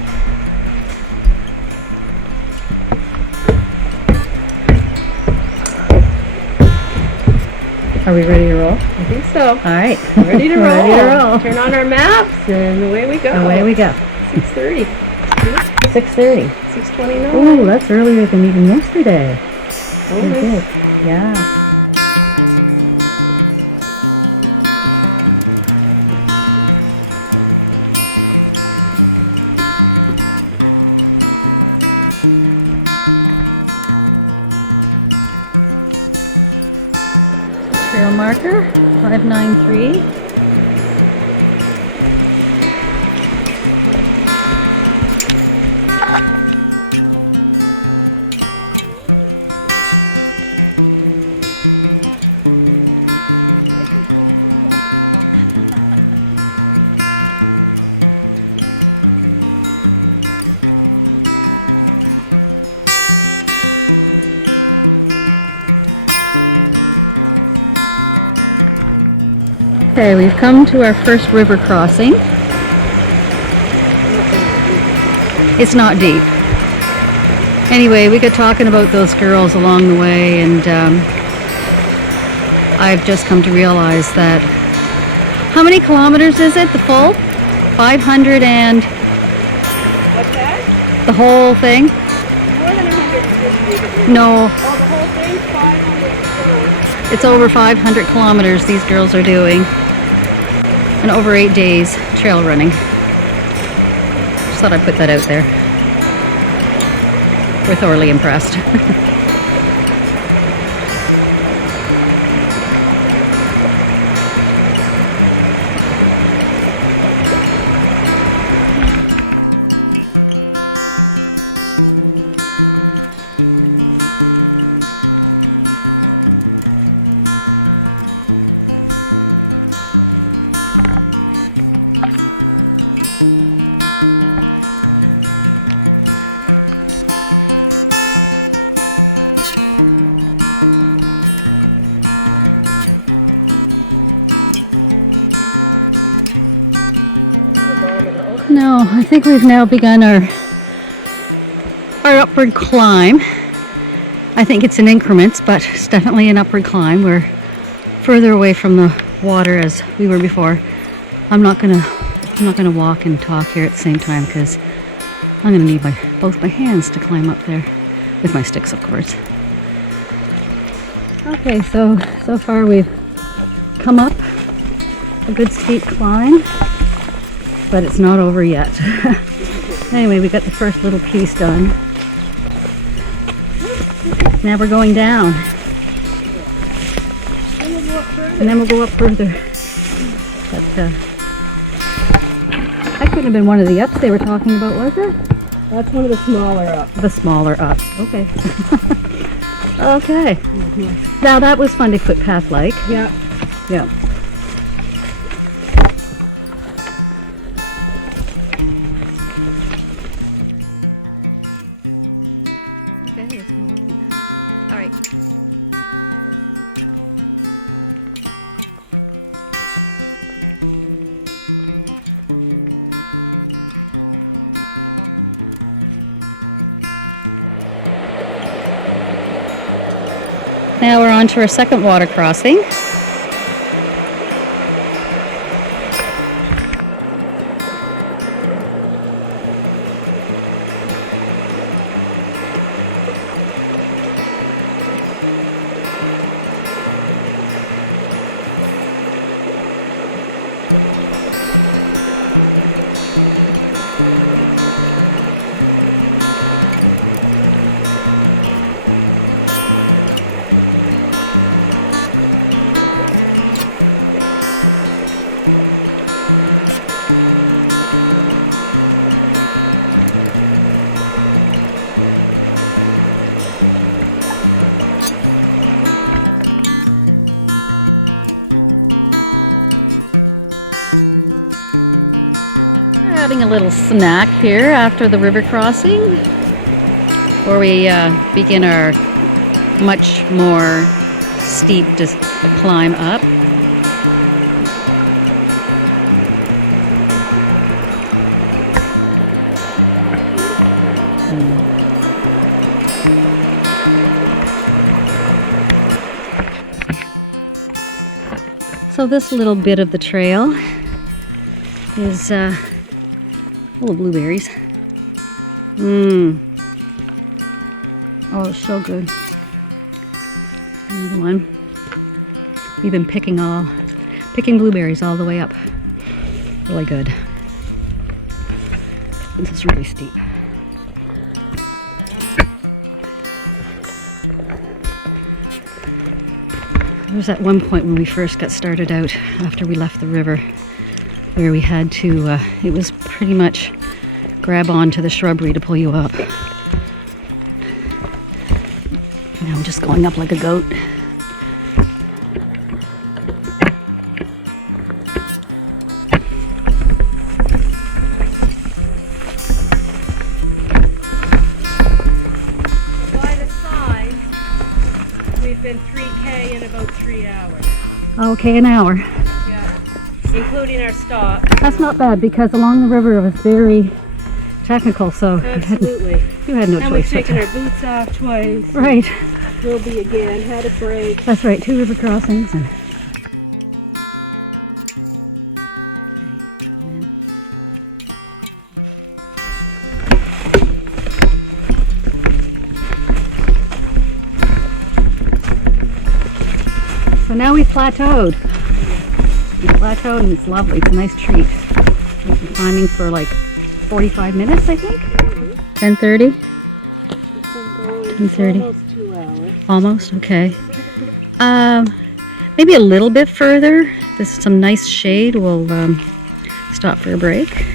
Are we ready to roll? I think so. All right. Ready to roll. Ready to roll. Turn on our maps and away we go. Away we go. 6:30. 6:30. 6:29. Ooh, that's earlier than even yesterday. Oh, Pretty nice. good. Yeah. Trail marker 593. Okay, we've come to our first river crossing. It's not deep. Anyway, we got talking about those girls along the way, and I've just come to realize that, how many kilometers is it, the full? 500 and... What's that? The whole thing? More than 150. No, Oh, the whole thing? 500. it's over 500 kilometers these girls are doing. And over 8 days trail running. Just thought I'd put that out there. We're thoroughly impressed. No, I think we've now begun our upward climb. I think it's in increments, but it's definitely an upward climb. We're further away from the water as we were before. I'm not gonna walk and talk here at the same time, because I'm gonna need both my hands to climb up there, with my sticks, of course. Okay, so far we've come up a good steep climb, but it's not over yet. Anyway, we got the first little piece done. Now we're going down. And then we'll go up further. But that couldn't have been one of the ups they were talking about, was it? That's one of the smaller ups. The smaller ups. Okay. Okay. Mm-hmm. Now that was fun to footpath-like. Yeah. Yeah. Now we're on to our second water crossing. Having a little snack here after the river crossing before we begin our much more steep climb up. So this little bit of the trail is full of blueberries. Oh, it's so good. Another one. We've been picking blueberries all the way up. Really good. This is really steep. There was at one point when we first got started out after we left the river where we had to, it was pretty much grab onto the shrubbery to pull you up. Now I'm just going up like a goat. By the sign, we've been 3K in about 3 hours. Okay, an hour. Yeah, including our stop. That's not bad because along the river it was very technical, so Absolutely. you had no And we've choice. but taken to- our boots off twice. Right, Will be again. Had a break. that's right, 2 river crossings. And so now we've plateaued. We plateaued and it's lovely. It's a nice treat. We've been climbing for like 45 minutes, I think. 10:30? 10:30. Almost 2 hours. Almost, okay. Maybe a little bit further. There's some nice shade. We'll stop for a break.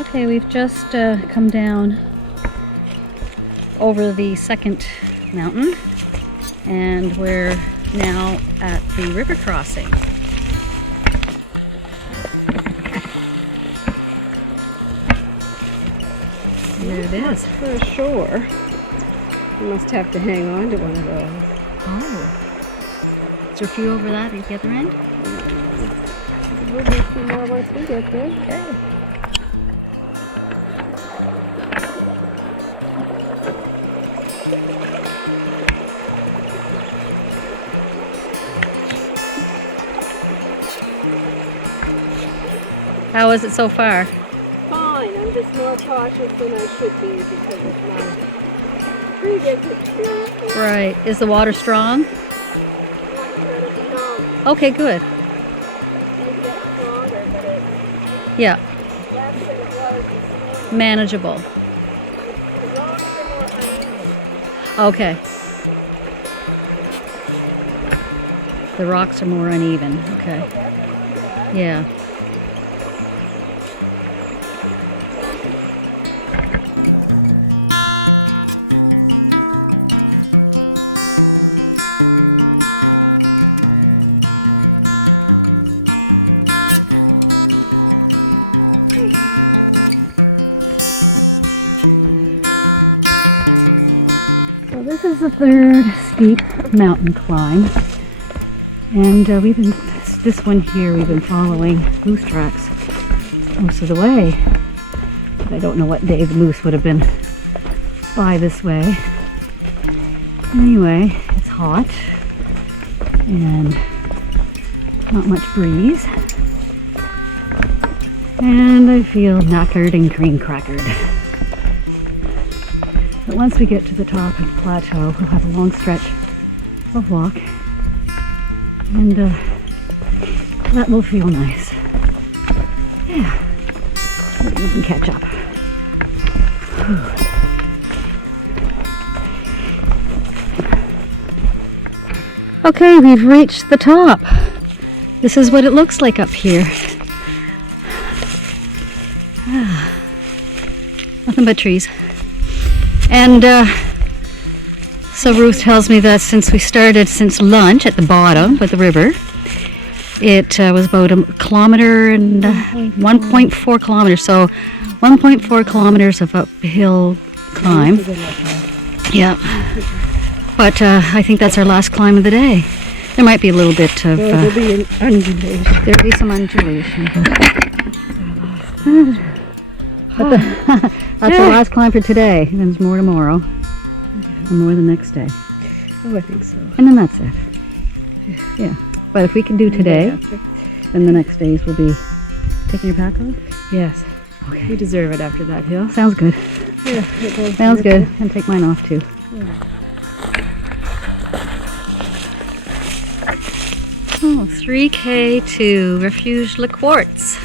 Okay, we've just come down over the second mountain and we're now at the river crossing. There it is. For sure. You must have to hang on to one of those. Oh. Is there a few over that at the other end? We'll do 2 more once we get there. Okay. How is it so far? Fine. I'm just more cautious than I should be because of my previous experience. Right. Is the water strong? Not incredibly strong. Okay, good. It gets stronger, but it's Yeah, less than it was before. manageable. The rocks are more uneven. Okay. The rocks are more uneven. Okay. Yeah. This is the third steep mountain climb, and this one here we've been following moose tracks most of the way. I don't know what day the moose would have been by this way. Anyway, it's hot and not much breeze, and I feel knackered and green crackered. But once we get to the top of the plateau, we'll have a long stretch of walk, and that will feel nice. Yeah, maybe we can catch up. Whew. Okay, we've reached the top. This is what it looks like up here. Nothing but trees. And so Ruth tells me that since lunch at the bottom with the river, it was about a kilometer and 1.4 kilometers. So 1.4 kilometers of uphill climb. Yeah. But I think that's our last climb of the day. There might be a little bit of... there'll be an undulation. There'll be some undulation. That's our last climb for today. And there's more tomorrow. And more the next day. Oh, I think so. And then that's it. Yeah. But if we can do today, then the next days will be taking your pack off? Yes. Okay. We deserve it after that hill. Sounds good. Yeah. Sounds good. And take mine off too. Yeah. Oh, 3K to Refuge Le Quartz.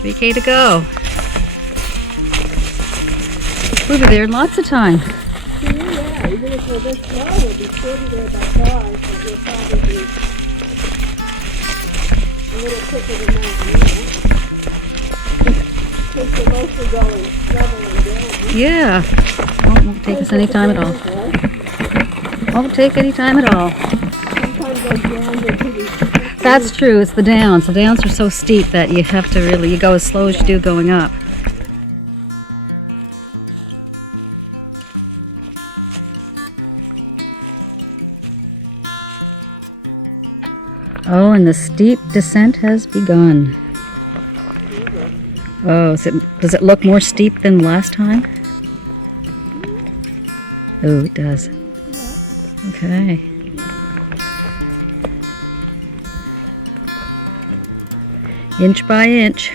3K to go. We'll be there in lots of time. Yeah, even if we're this slow, we'll be 40 there by 5, but we'll probably be a little quicker than that, since we're mostly going level and down. Yeah. Oh, it won't take us any time at all. Won't take any time at all. Sometimes those downs are pretty steep. That's true. It's the downs. The downs are so steep that you have to really, you go as slow as you do going up. Oh, and the steep descent has begun. Oh, does it look more steep than last time? Oh, it does. Okay. Inch by inch.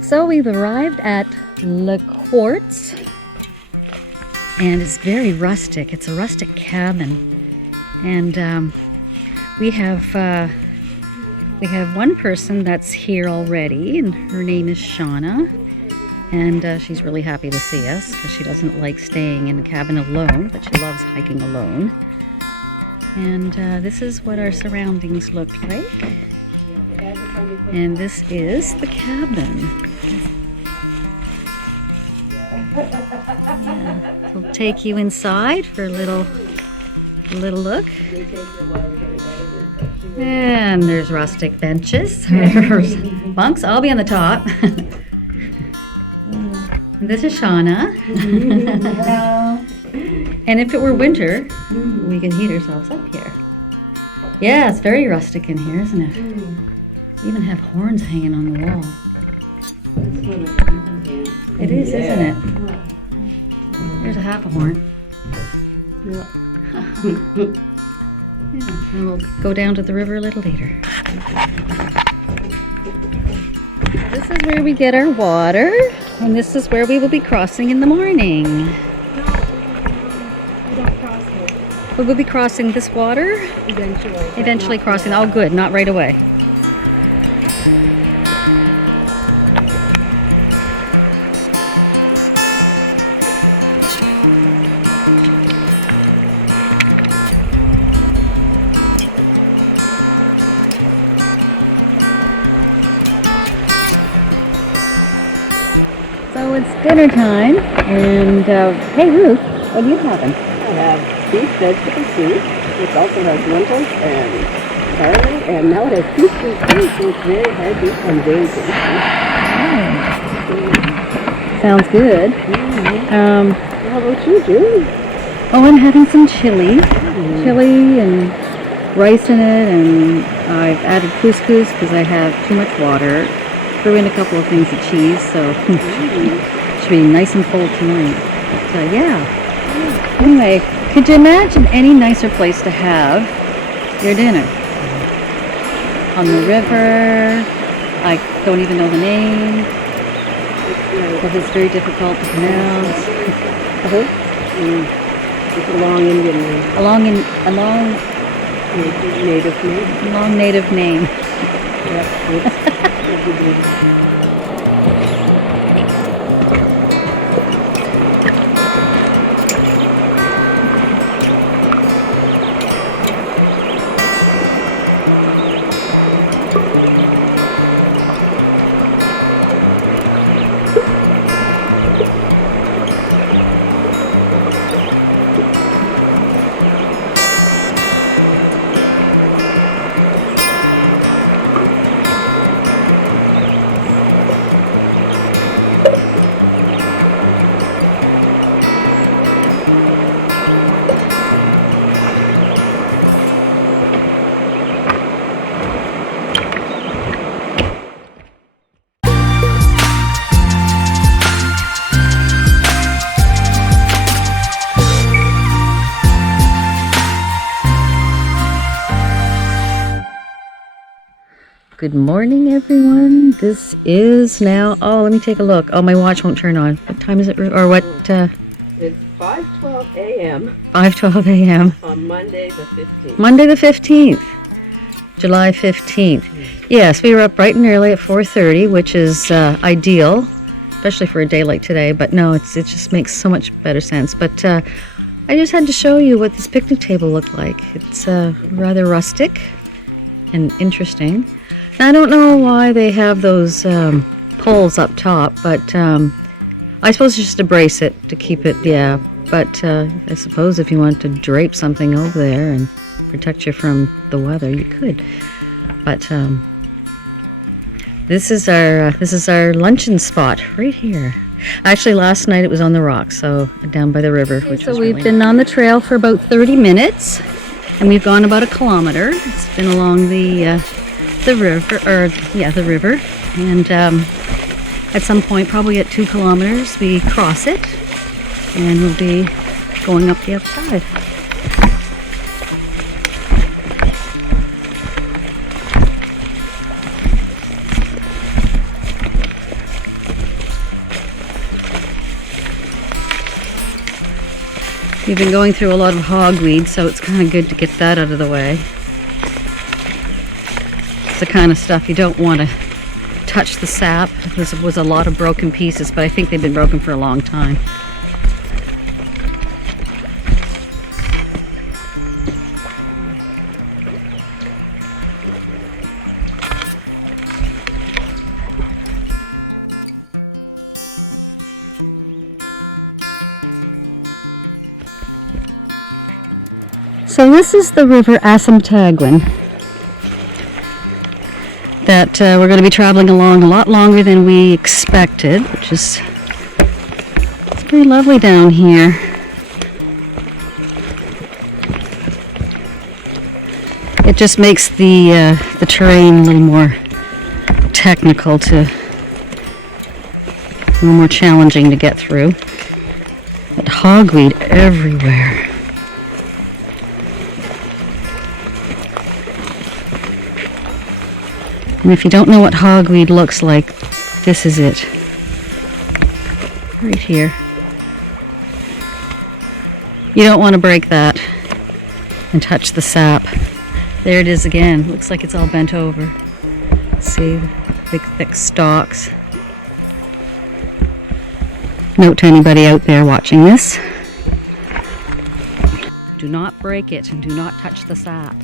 So we've arrived at Le Quartz, and it's very rustic. It's a rustic cabin, and we have one person that's here already, and her name is Shauna, and she's really happy to see us because she doesn't like staying in a cabin alone, but she loves hiking alone. And this is what our surroundings look like. And this is the cabin. Yeah. We'll take you inside for a little look. And there's rustic benches. There's bunks. I'll be on the top. And this is Shauna. And if it were winter, we could heat ourselves up here. Yeah, it's very rustic in here, isn't it? We even have horns hanging on the wall. It is, isn't it? There's a half a horn. Yeah. Yeah, and we'll go down to the river a little later. This is where we get our water, and this is where we will be crossing in the morning. No, we don't cross it. We will be crossing this water? Eventually. Eventually crossing. Oh, good. Not right away. So it's dinner time. And hey, Ruth, what are you having? I have beef vegetable soup, which also has lentils and barley, and now it has couscous too, so it's very hearty and very tasty. Sounds good. How about you, June? Oh, I'm having some chili. Chili and rice in it, and I've added couscous because I have too much water. Threw in a couple of things of cheese, so should be nice and full tonight. So yeah. Anyway, could you imagine any nicer place to have your dinner? On the river. I don't even know the name because it's very difficult to pronounce. It's a long Indian name. A long Native name. long native name. Yep. It's a good native name. Good morning, everyone. This is now, oh, let me take a look. Oh, my watch won't turn on. What time is it, or what? It's 5:12 a.m. 5:12 a.m. on Monday the 15th. Monday the 15th, July 15th. Yes, we were up bright and early at 4:30, which is ideal, especially for a day like today. But no, it just makes so much better sense. But I just had to show you what this picnic table looked like. It's rather rustic and interesting. Now, I don't know why they have those poles up top, but I suppose just to brace it, to keep it, yeah. But I suppose if you want to drape something over there and protect you from the weather, you could. But this is our luncheon spot right here. Actually, last night it was on the rocks, so down by the river, which was really nice. So we've been on the trail for about 30 minutes, and we've gone about 1 kilometer. It's been along the river, and at some point, probably at 2 kilometers, we cross it, and we'll be going up the other side. We've been going through a lot of hogweed, so it's kind of good to get that out of the way. It's the kind of stuff you don't want to touch the sap. There was a lot of broken pieces, but I think they've been broken for a long time. So this is the river Assamtaguin that we're going to be traveling along a lot longer than we expected, which is, it's very lovely down here. It just makes the terrain a little more technical, a little more challenging to get through. But hogweed everywhere. And if you don't know what hogweed looks like, this is it. Right here. You don't want to break that and touch the sap. There it is again. Looks like it's all bent over. See, big thick stalks. Note to anybody out there watching this: do not break it and do not touch the sap.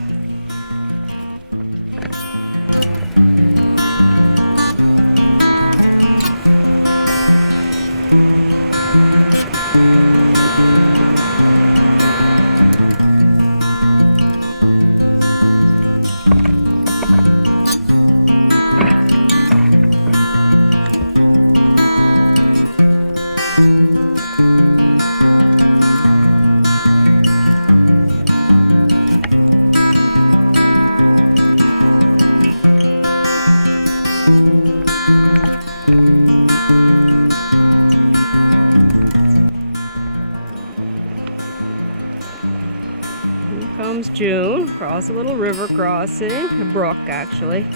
Here comes June across a little river crossing, a brook actually.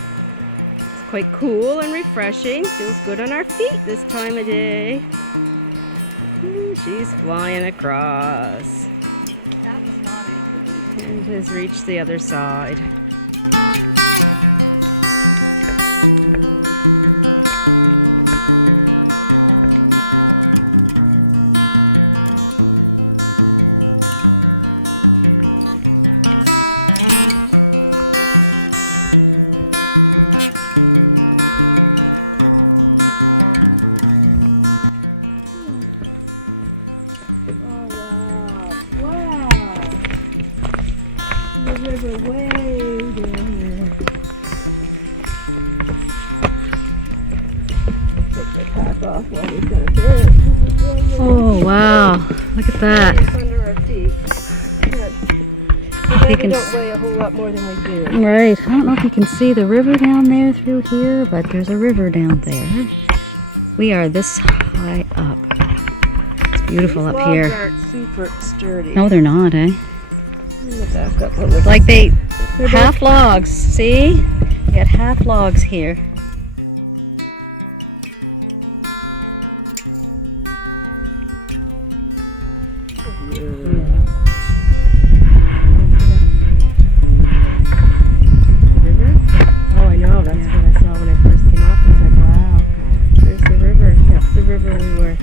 It's quite cool and refreshing. Feels good on our feet this time of day. She's flying across. That was not Amqui. And has reached the other side. River way down there. Take the pack off while we finish it. Oh wow! Look at that. It's under our feet. Good. So You we can don't weigh a whole lot more than we do. Right. I don't know if you can see the river down there through here, but there's a river down there. We are this high up. It's beautiful These up logs here. aren't super sturdy. No, they're not, eh? I'm gonna back up a little. Like they're half logs. See? You got half logs here. Oh, I know. That's what I saw when I first came up. I was like, wow, there's the river. That's the river we were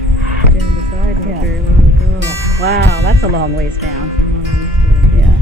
down beside not very long ago. Wow, that's a long ways down. Yeah.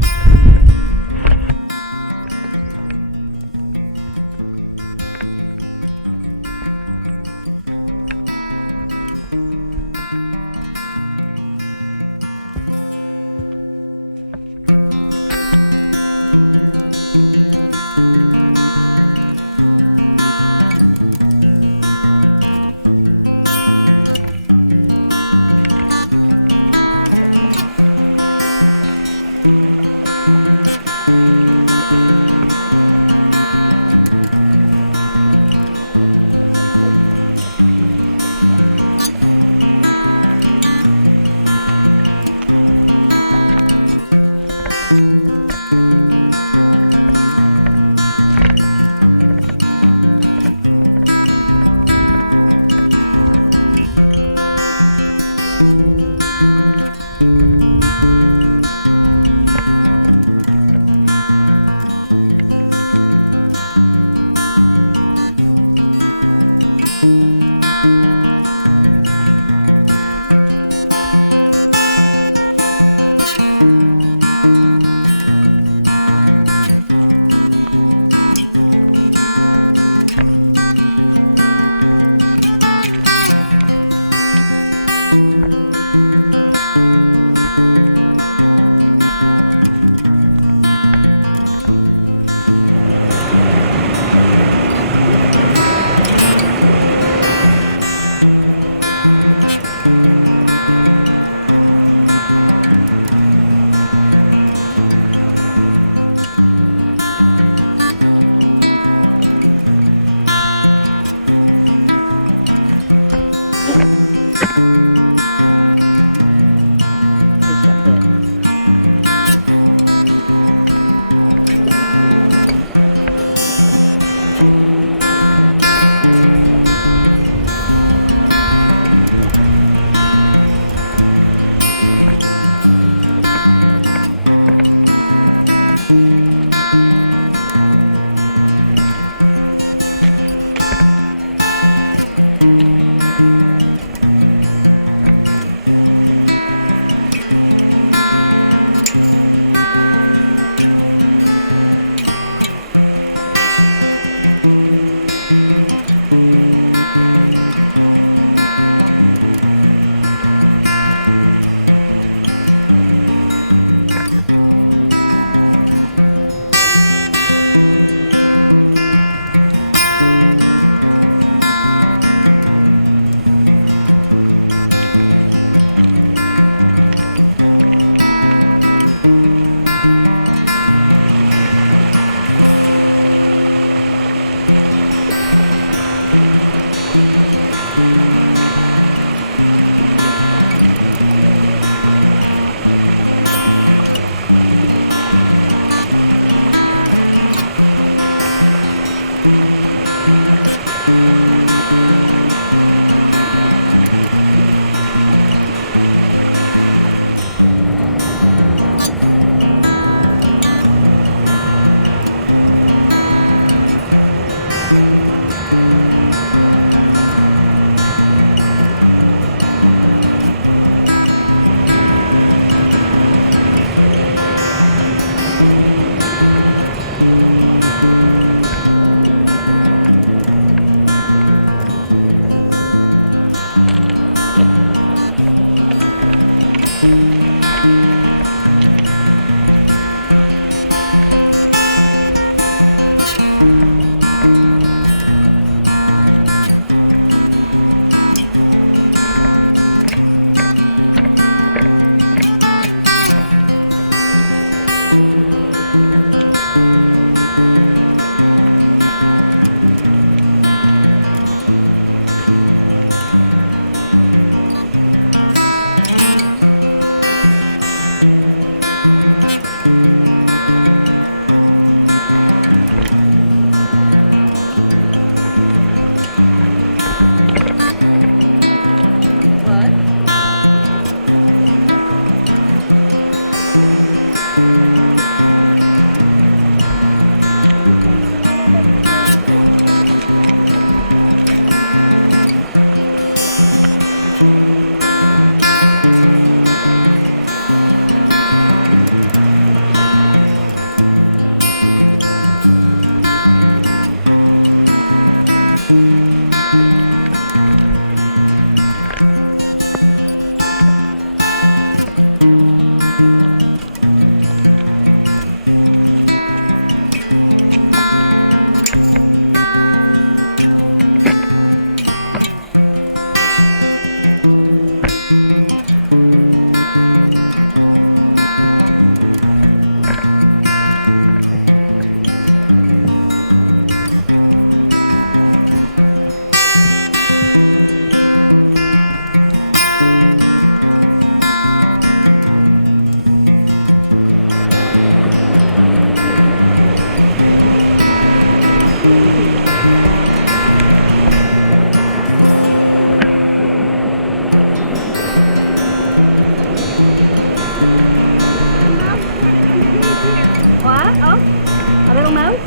little mouse?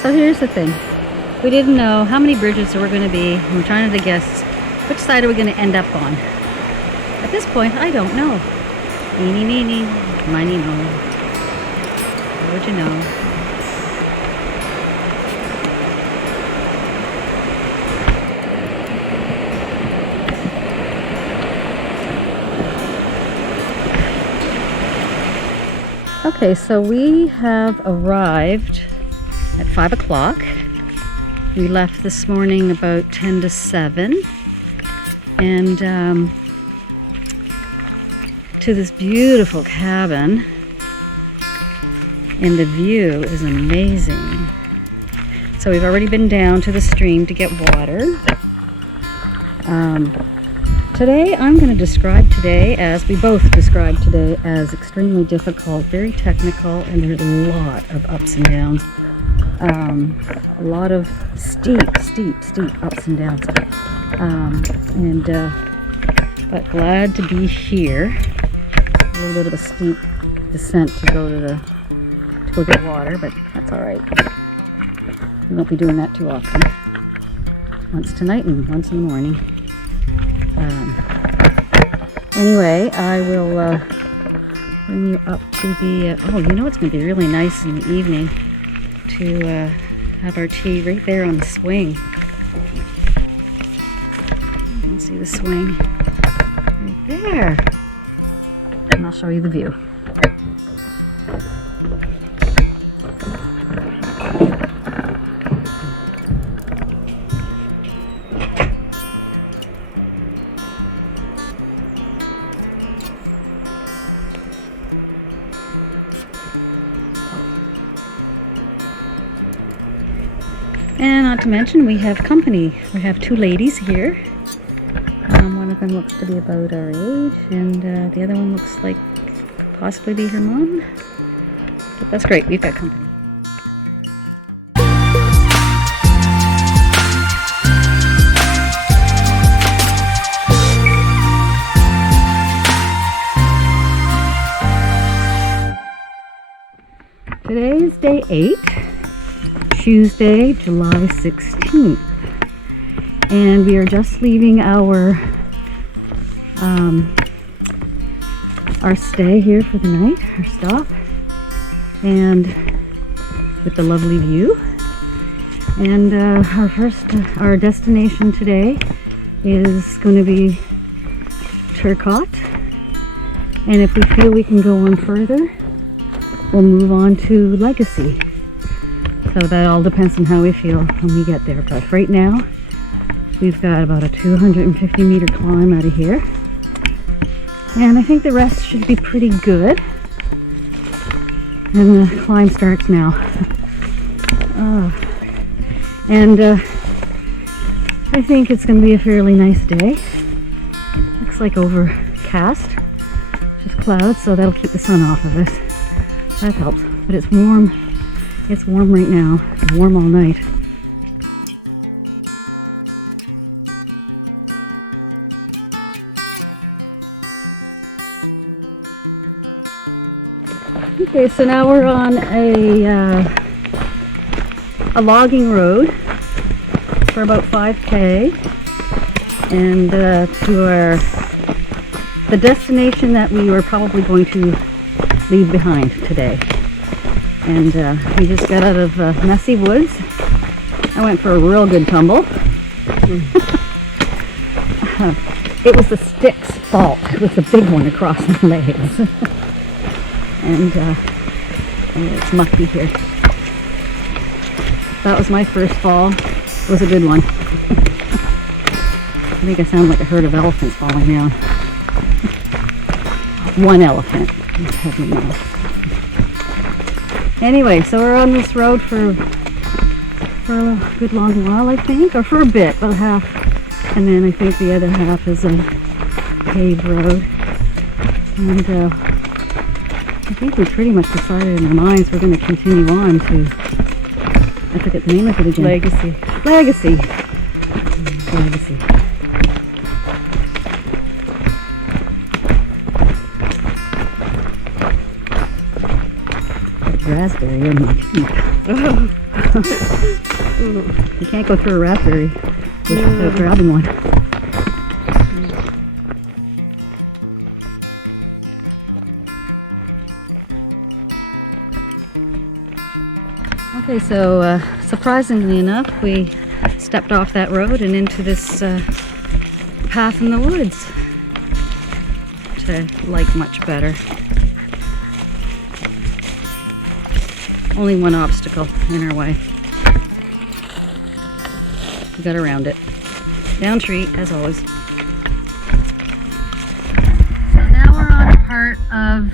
So here's the thing. We didn't know how many bridges there were going to be. We're trying to guess which side are we going to end up on. At this point, I don't know. Eeny, meeny, miny, mo. How would you know? Okay, so we have arrived at 5 o'clock. We left this morning about 10 to 7. And to this beautiful cabin. And the view is amazing. So we've already been down to the stream to get water. Today, I'm going to describe today as, we both describe today as extremely difficult, very technical, and there's a lot of ups and downs. A lot of steep ups and downs. But glad to be here. A little bit of a steep descent to go get water, but that's all right. We won't be doing that too often. Once tonight and once in the morning. Anyway, I will bring you up to the, oh, you know it's going to be really nice in the evening to have our tea right there on the swing. You can see the swing right there. And I'll show you the view. And not to mention, we have company. We have two ladies here. One of them looks to be about our age, and the other one looks like could possibly be her mom. But that's great, we've got company. Today is day 8. Tuesday, July 16th, and we are just leaving our stay here for the night, our stop, and with the lovely view. And our destination today is going to be Turcotte, and if we feel we can go on further, we'll move on to Legacy. So that all depends on how we feel when we get there. But right now, we've got about a 250 meter climb out of here. And I think the rest should be pretty good. And the climb starts now. I think it's going to be a fairly nice day. Looks like overcast, just clouds, so that'll keep the sun off of us. That helps. But it's warm. It's warm right now. It's warm all night. Okay, so now we're on a logging road for about 5K, and to the destination that we were probably going to leave behind today. And we just got out of messy woods. I went for a real good tumble. It was the stick's fault. It was the big one across my legs. And it's mucky here. That was my first fall. It was a good one. I think I sound like a herd of elephants falling down. One elephant. Anyway, so we're on this road for a good long while, I think, or for a bit, about half. And then I think the other half is a paved road. And I think we pretty much decided in our minds we're going to continue on to, I forget the name of it again. Legacy. Legacy. Raspberry in my teeth. You can't go through a raspberry without grabbing one. Okay, so surprisingly enough, we stepped off that road and into this path in the woods, which I like much better. Only one obstacle in our way. We got around it. Down tree, as always. So now we're on a part of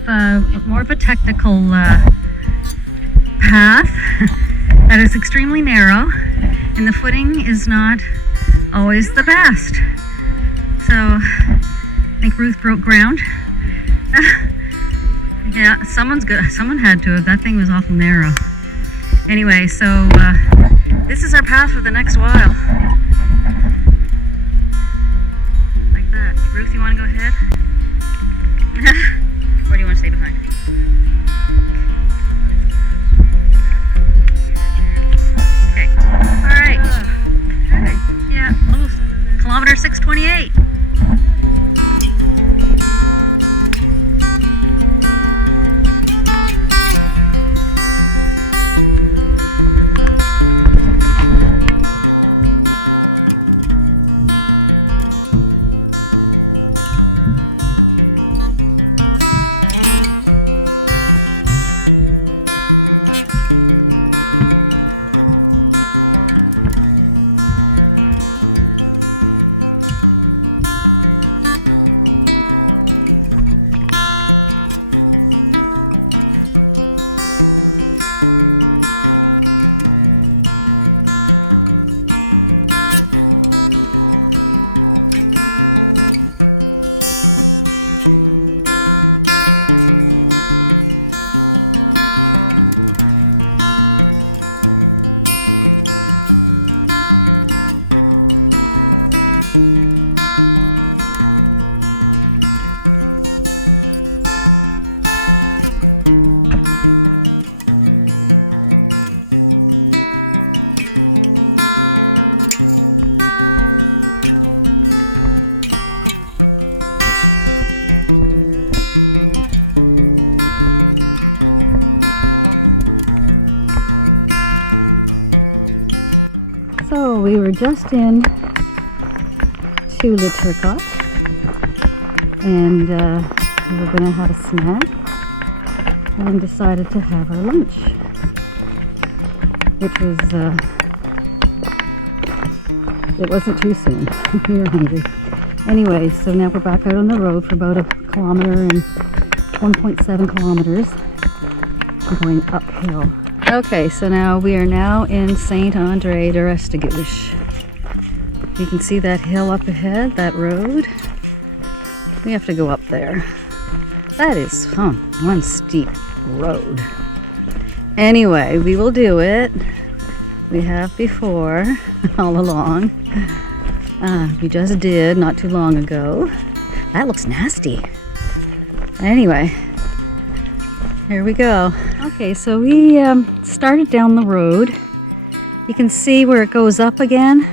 more of a technical path that is extremely narrow, and the footing is not always the best. So I think Ruth broke ground. Yeah, someone had to have. That thing was awful narrow. Anyway, so this is our path for the next while. Like that. Ruth, you want to go ahead? Or do you want to stay behind? Okay. All right. Yeah, almost. Kilometer 628. So we were just in to Le Turcotte, and we were going to have a snack and decided to have our lunch, which was, it wasn't too soon. We were hungry. Anyway, so now we're back out on the road for about 1.7 kilometers. We're going uphill. Okay, so now we are now in Saint-André de Restigouche. You can see that hill up ahead, that road. We have to go up there. That is one steep road. Anyway, we will do it. We have before, all along. We just did not too long ago. That looks nasty. Anyway, here we go. Okay, so we started down the road. You can see where it goes up again.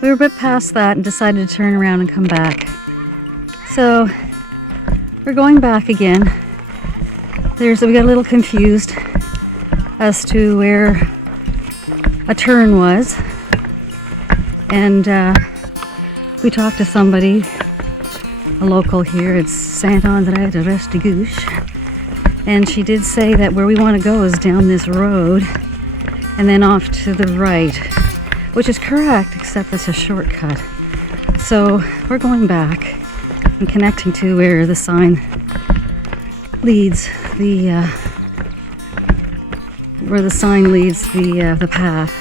We were a bit past that and decided to turn around and come back. So we're going back again. We got a little confused. as to where a turn was. And we talked to somebody, a local here. It's Saint-André de Restigouche. And she did say that where we want to go is down this road and then off to the right, which is correct, except it's a shortcut. So we're going back and connecting to where the sign leads the path,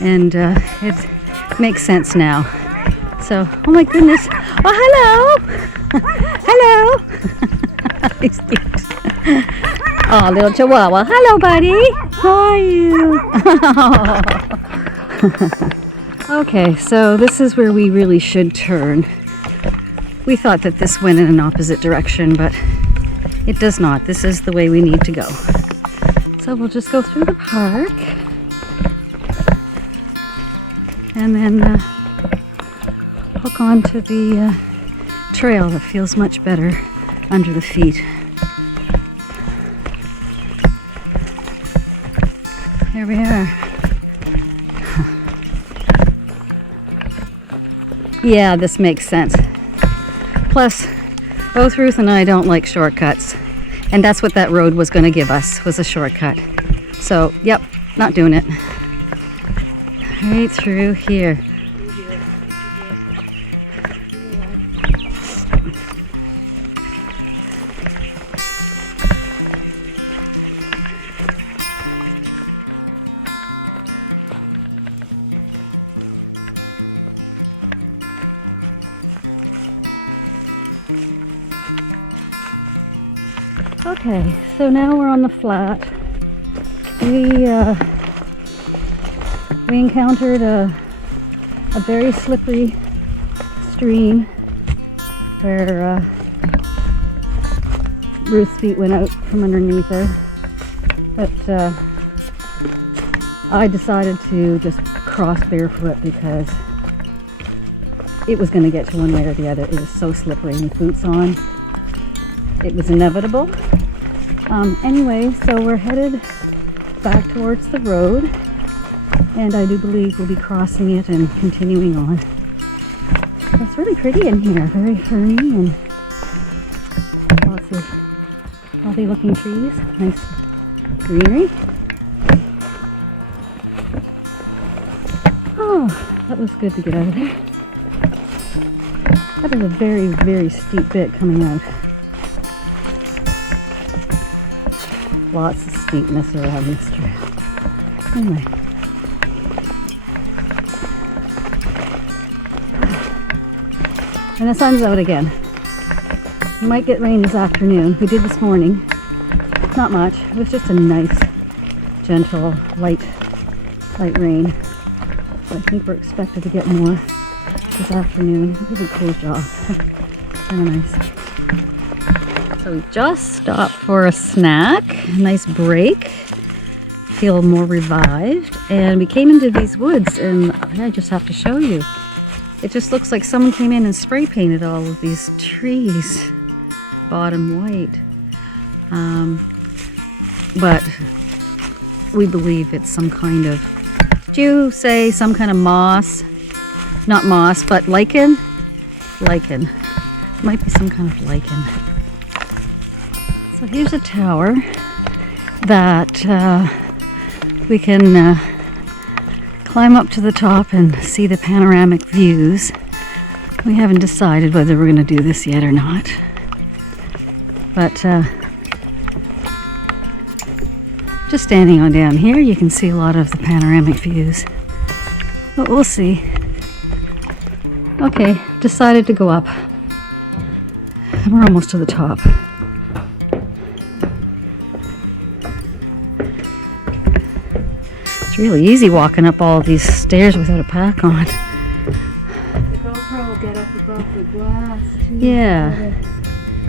and it makes sense now. So, oh my goodness! Oh, hello, hello. He's cute. Oh, little Chihuahua. Hello, buddy. How are you? Okay, so this is where we really should turn. We thought that this went in an opposite direction, but it does not. This is the way we need to go. So we'll just go through the park and then hook onto the trail that feels much better under the feet. Here we are. Yeah, this makes sense. Plus, both Ruth and I don't like shortcuts. And that's what that road was going to give us, was a shortcut. So, yep, not doing it. Right through here. Okay, so now we're on the flat. We encountered a very slippery stream where Ruth's feet went out from underneath her. But I decided to just cross barefoot because it was going to get to one way or the other. It was so slippery with boots on. It was inevitable. Anyway, so we're headed back towards the road, and I do believe we'll be crossing it and continuing on. It's really pretty in here, very ferny and lots of healthy looking trees, nice greenery. Oh, that was good to get out of there. That is a very, very steep bit coming out. Lots of steepness around this trail. Anyway. And the sun's out again. We might get rain this afternoon. We did this morning. Not much. It was just a nice, gentle, light rain. So I think we're expected to get more this afternoon. It was a cool job. Kind of nice. So we just stopped for a snack, a nice break, feel more revived, and we came into these woods, and I just have to show you. It just looks like someone came in and spray painted all of these trees, bottom white. But we believe it's some kind of, did you say some kind of moss? Not moss, but lichen? Lichen. Might be some kind of lichen. So here's a tower that we can climb up to the top and see the panoramic views. We haven't decided whether we're going to do this yet or not. But just standing on down here, you can see a lot of the panoramic views. But we'll see. Okay, decided to go up. We're almost to the top. It's really easy walking up all these stairs without a pack on. The GoPro will get up above the glass too. Yeah.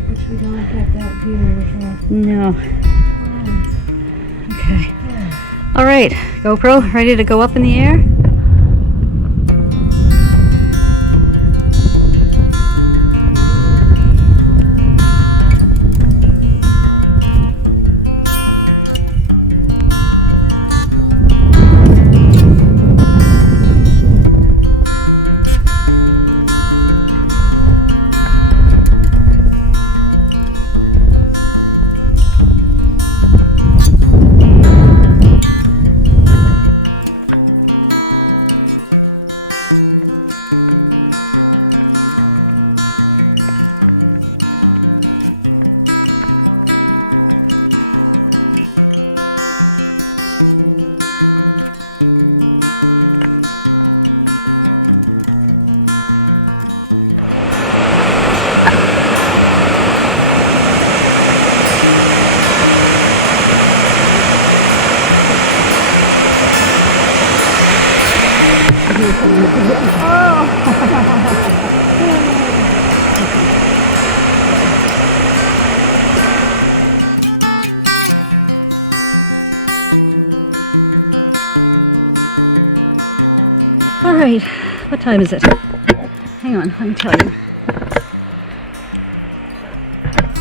Which we don't get that here. No. Okay. All right, GoPro, ready to go up in the air? All right, what time is it? Hang on, let me tell you.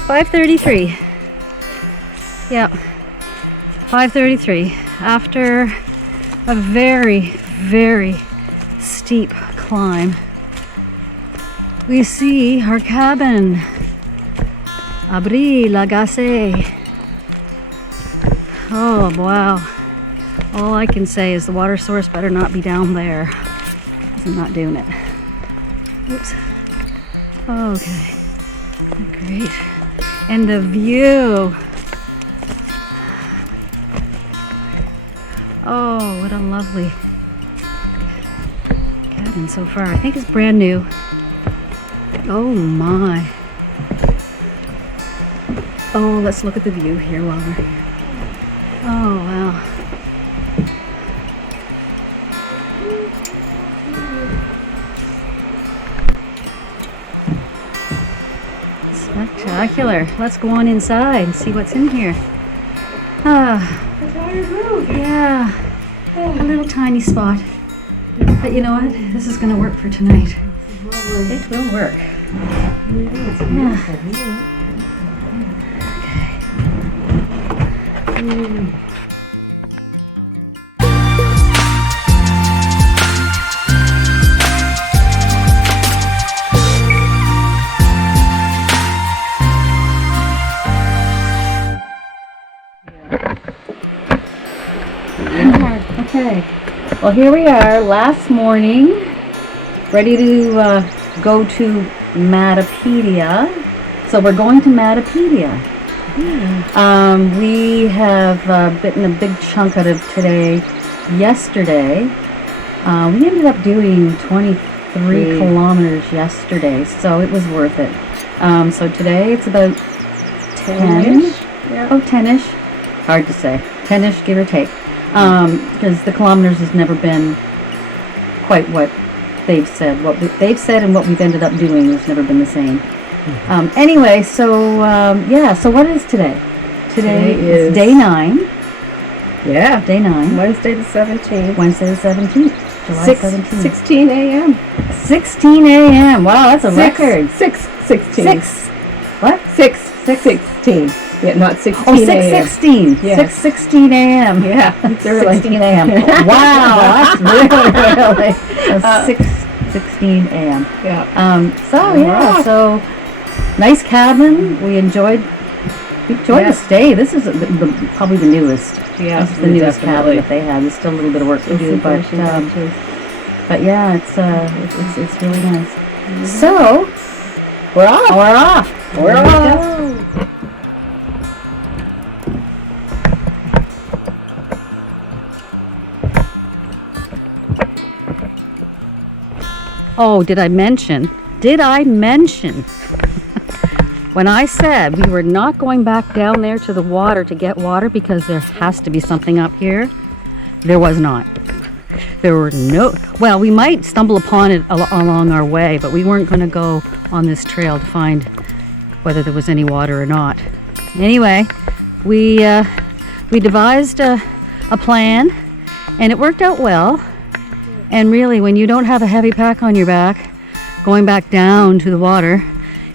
5:33. Yeah, 5:33. After a very, very steep climb, we see our cabin. Abri Lagasse. Oh, wow. All I can say is the water source better not be down there. I'm not doing it. Oops. Okay. Great. And the view. Oh, what a lovely cabin so far. I think it's brand new. Oh my. Oh, let's look at the view here while we're here. Oh, wow. Spectacular. Let's go on inside and see what's in here. Ah, The tired road. yeah. A little tiny spot. But you know what? This is going to work for tonight. It will work. Yeah. Okay, well here we are, last morning, ready to go to Matapedia. So we're going to Matapedia. We have bitten a big chunk out of today. Yesterday, we ended up doing 23 kilometers yesterday, so it was worth it. So today it's about 10-ish. Yeah. Oh, 10-ish. Hard to say. 10-ish, give or take. Because the kilometers has never been quite what they've said. What they've said and what we've ended up doing has never been the same. Anyway, so yeah, so what is today? Today is day 9. Yeah. Day 9. Wednesday the 17th. Wednesday the 17th. July 17th. 16 a.m. 16 a.m. Wow, that's a record. 6:16. 6. What? 6:16. Yeah, not 16 Oh, a.m. 6:16. Yes. 6:16 a.m. Yeah, it's early. 16 a.m. Wow, that's really early. 6:16 a.m. Yeah. So yeah, so nice cabin. We enjoyed the stay. This is probably the newest. Yeah, this is the newest cabin definitely. that they had. There's still a little bit of work to do, but yeah, it's really nice. So We're off. we're off. We're Here we off. go. Oh, did I mention when I said we were not going back down there to the water to get water because there has to be something up here? There was not. There were no, well, we might stumble upon it along our way, but we weren't going to go on this trail to find whether there was any water or not. Anyway, we devised a plan, and it worked out well. And really, when you don't have a heavy pack on your back, going back down to the water,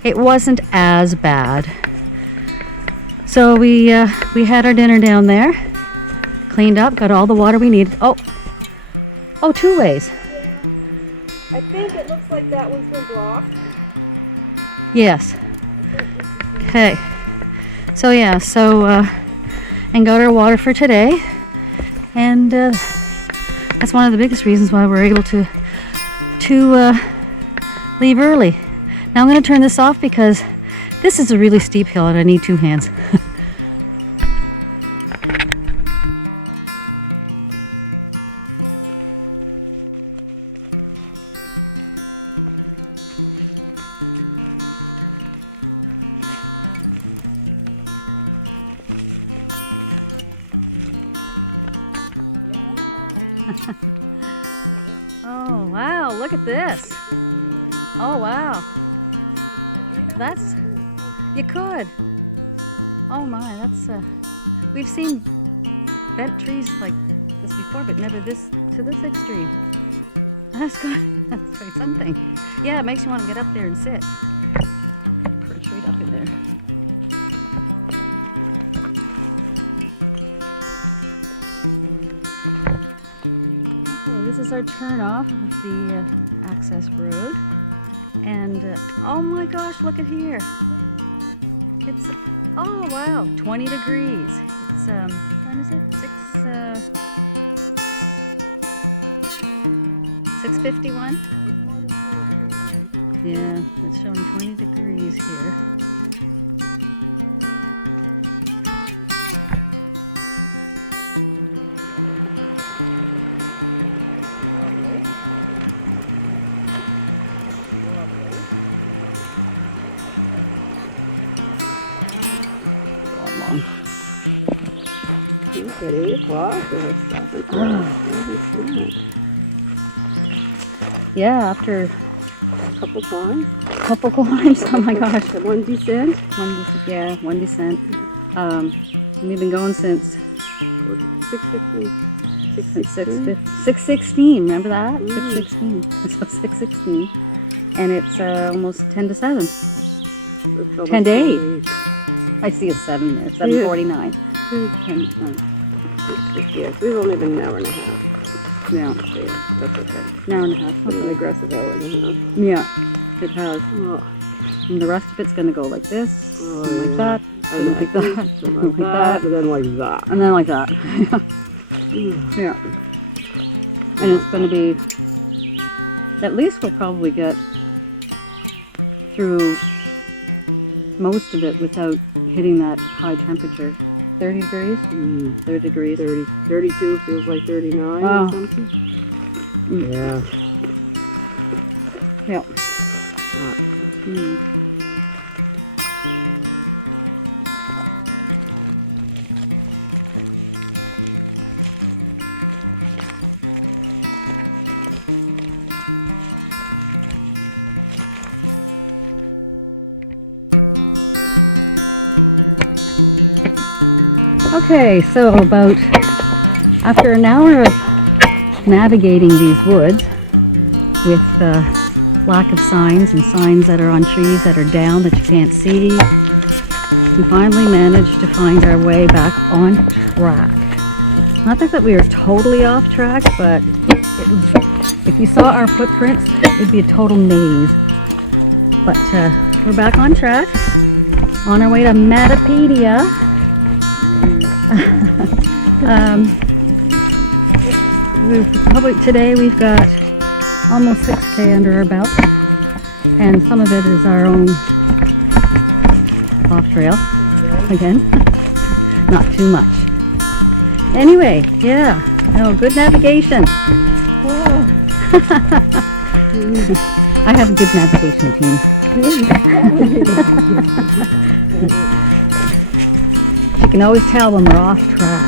it wasn't as bad. So we had our dinner down there, cleaned up, got all the water we needed. Oh, 2 ways. I think it looks like that one's been blocked. Yes. Okay. So yeah, and got our water for today, and that's one of the biggest reasons why we're able to leave early. Now I'm going to turn this off because this is a really steep hill and I need 2 hands. Oh, wow, look at this. Oh, wow. That's, you could. Oh my, that's, we've seen bent trees like this before, but never this, to this extreme. That's good. That's quite something. Yeah, it makes you want to get up there and sit. Perch right up in there. Okay, this is our turn off of the access road. And oh my gosh, look at here. It's, oh wow, 20 degrees. It's, when is it? 6:51? Yeah, it's showing 20 degrees here. It's at 8 o'clock or 7. Oh, yeah, after a couple climbs. Oh my gosh. One descent. One descent. We've been going since 6:15. 6:16. Remember that? 6:16. So 6:16, and it's almost 10 to 7. 10 to 8. I see a 7 there. 7:49. Yeah, we've only been an hour and a half. Yeah, That's okay. an hour and a half. It's an aggressive hour and a half. Yeah, it has. Oh. And the rest of it's going to go like this, Oh, and like yeah. that, and like that, And and like that, and then like that. and then like that. Yeah. And it's going to be, at least we'll probably get through most of it without hitting that high temperature. 30 degrees? 30 degrees. 32 feels like 39 Oh. or something. Mm. Yeah. Yeah. Ah. Mm. Okay, so about after an hour of navigating these woods with lack of signs and signs that are on trees that are down that you can't see, we finally managed to find our way back on track. Not that we were totally off track, but it was, if you saw our footprints, it'd be a total maze. But we're back on track, on our way to Matapedia. Today we've got almost 6K under our belt, and some of it is our own off trail again. Not too much. Anyway, yeah, no, good navigation. I have a good navigation team. You can always tell when we're off track.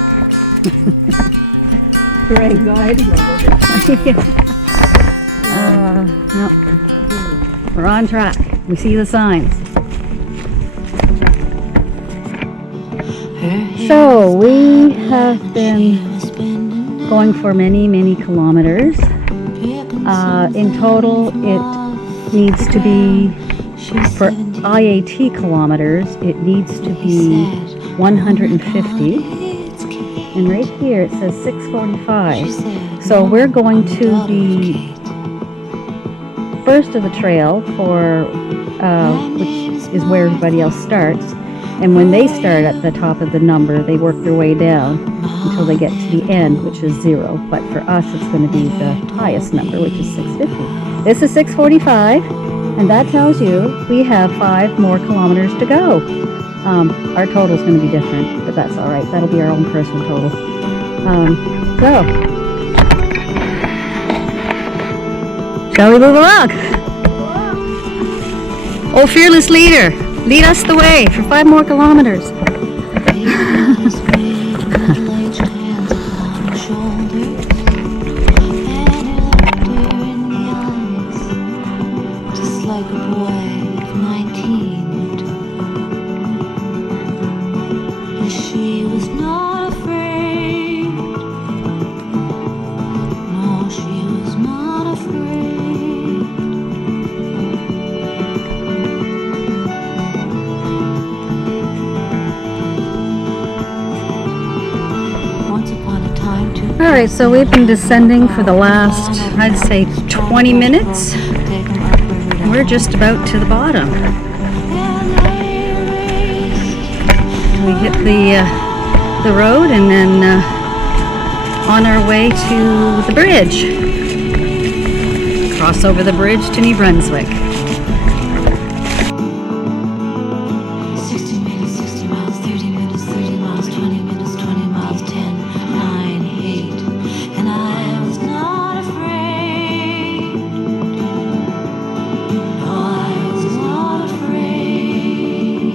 For anxiety No. We're on track. We see the signs. So we have been going for many, many kilometers. In total, it needs to be, for IAT kilometers, it needs to be 150. And right here it says 6:45. So we're going to the first of the trail for which is where everybody else starts. And when they start at the top of the number, they work their way down until they get to the end, which is 0. But for us, it's going to be the highest number, which is 650. This is 6:45, and that tells you we have 5 more kilometers to go. Our total is going to be different, but that's all right. That'll be our own personal total. So, shall we move along? Oh, fearless leader, lead us the way for 5 more kilometers. was not afraid. No, she was not afraid. Once upon a time, two. All right, so we've been descending for the last, I'd say, 20 minutes. We're just about to the bottom. We hit the road and then on our way to the bridge. Cross over the bridge to New Brunswick. 60 minutes, 60 miles, 30 minutes, 30 miles, 20 minutes, 20 miles, 10, 9, 8. And I was not afraid. No, I was not afraid.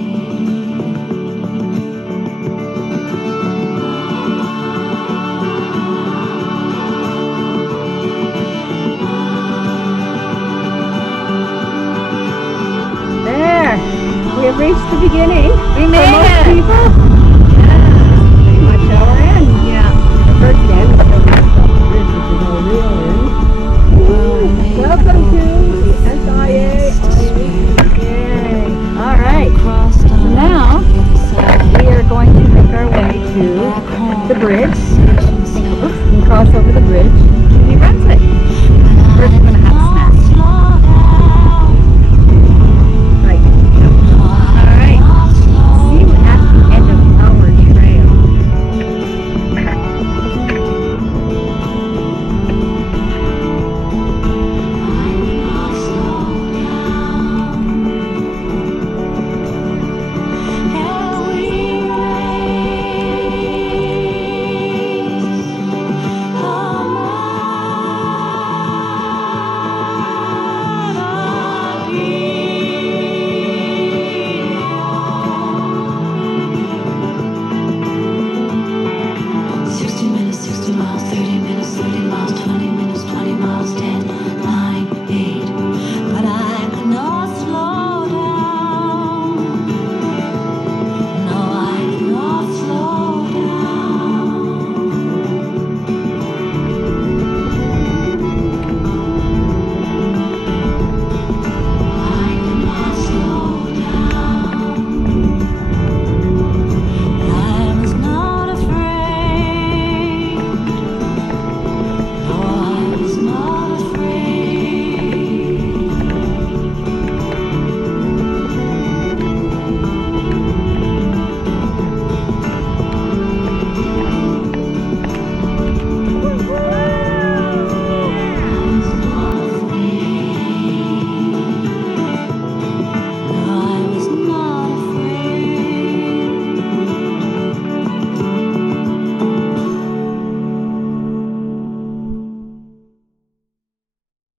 There, we have reached the beginning. We For made most it! people,